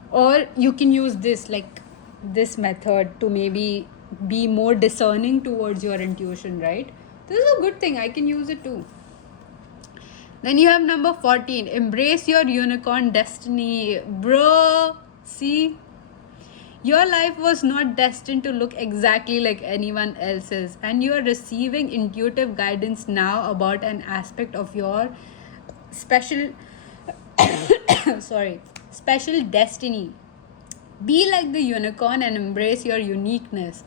Or you can use this, like this method, to maybe be more discerning towards your intuition, right? This is a good thing. I can use it too. Then you have number 14, embrace your unicorn destiny. Bro, see, your life was not destined to look exactly like anyone else's, and you are receiving intuitive guidance now about an aspect of your special special destiny. Be like the unicorn and embrace your uniqueness.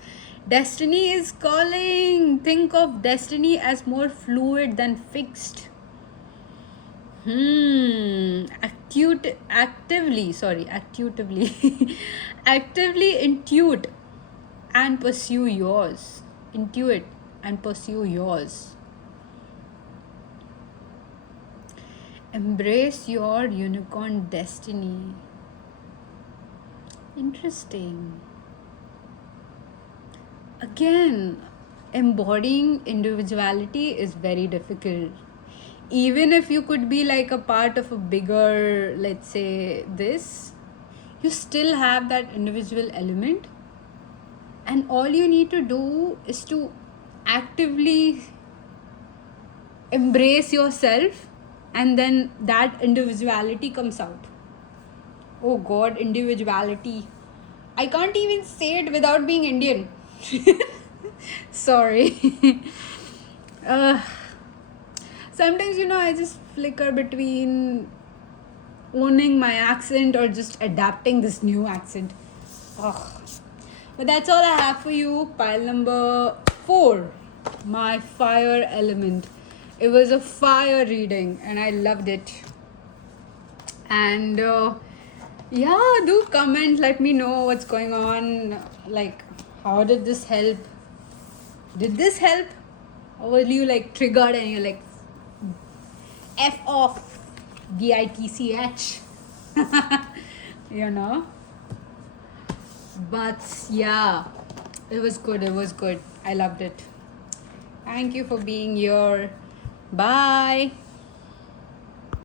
Destiny is calling. Think of destiny as more fluid than fixed. Actively actively intuit and pursue yours. Intuit and pursue yours. Embrace your unicorn destiny. Interesting. Again, embodying individuality is very difficult. Even if you could be like a part of a bigger, let's say this, you still have that individual element, and all you need to do is to actively embrace yourself, and then that individuality comes out. Oh god, individuality. I can't even say it without being Indian. Sorry. Sometimes, I just flicker between owning my accent or just adapting this new accent. But that's all I have for you. Pile number 4, my fire element. It was a fire reading and I loved it. And do comment, let me know what's going on. Like, how did this help? Did this help? Or were you like triggered and you're like, F off, BITCH? But yeah, it was good. I loved it. Thank you for being here. Bye.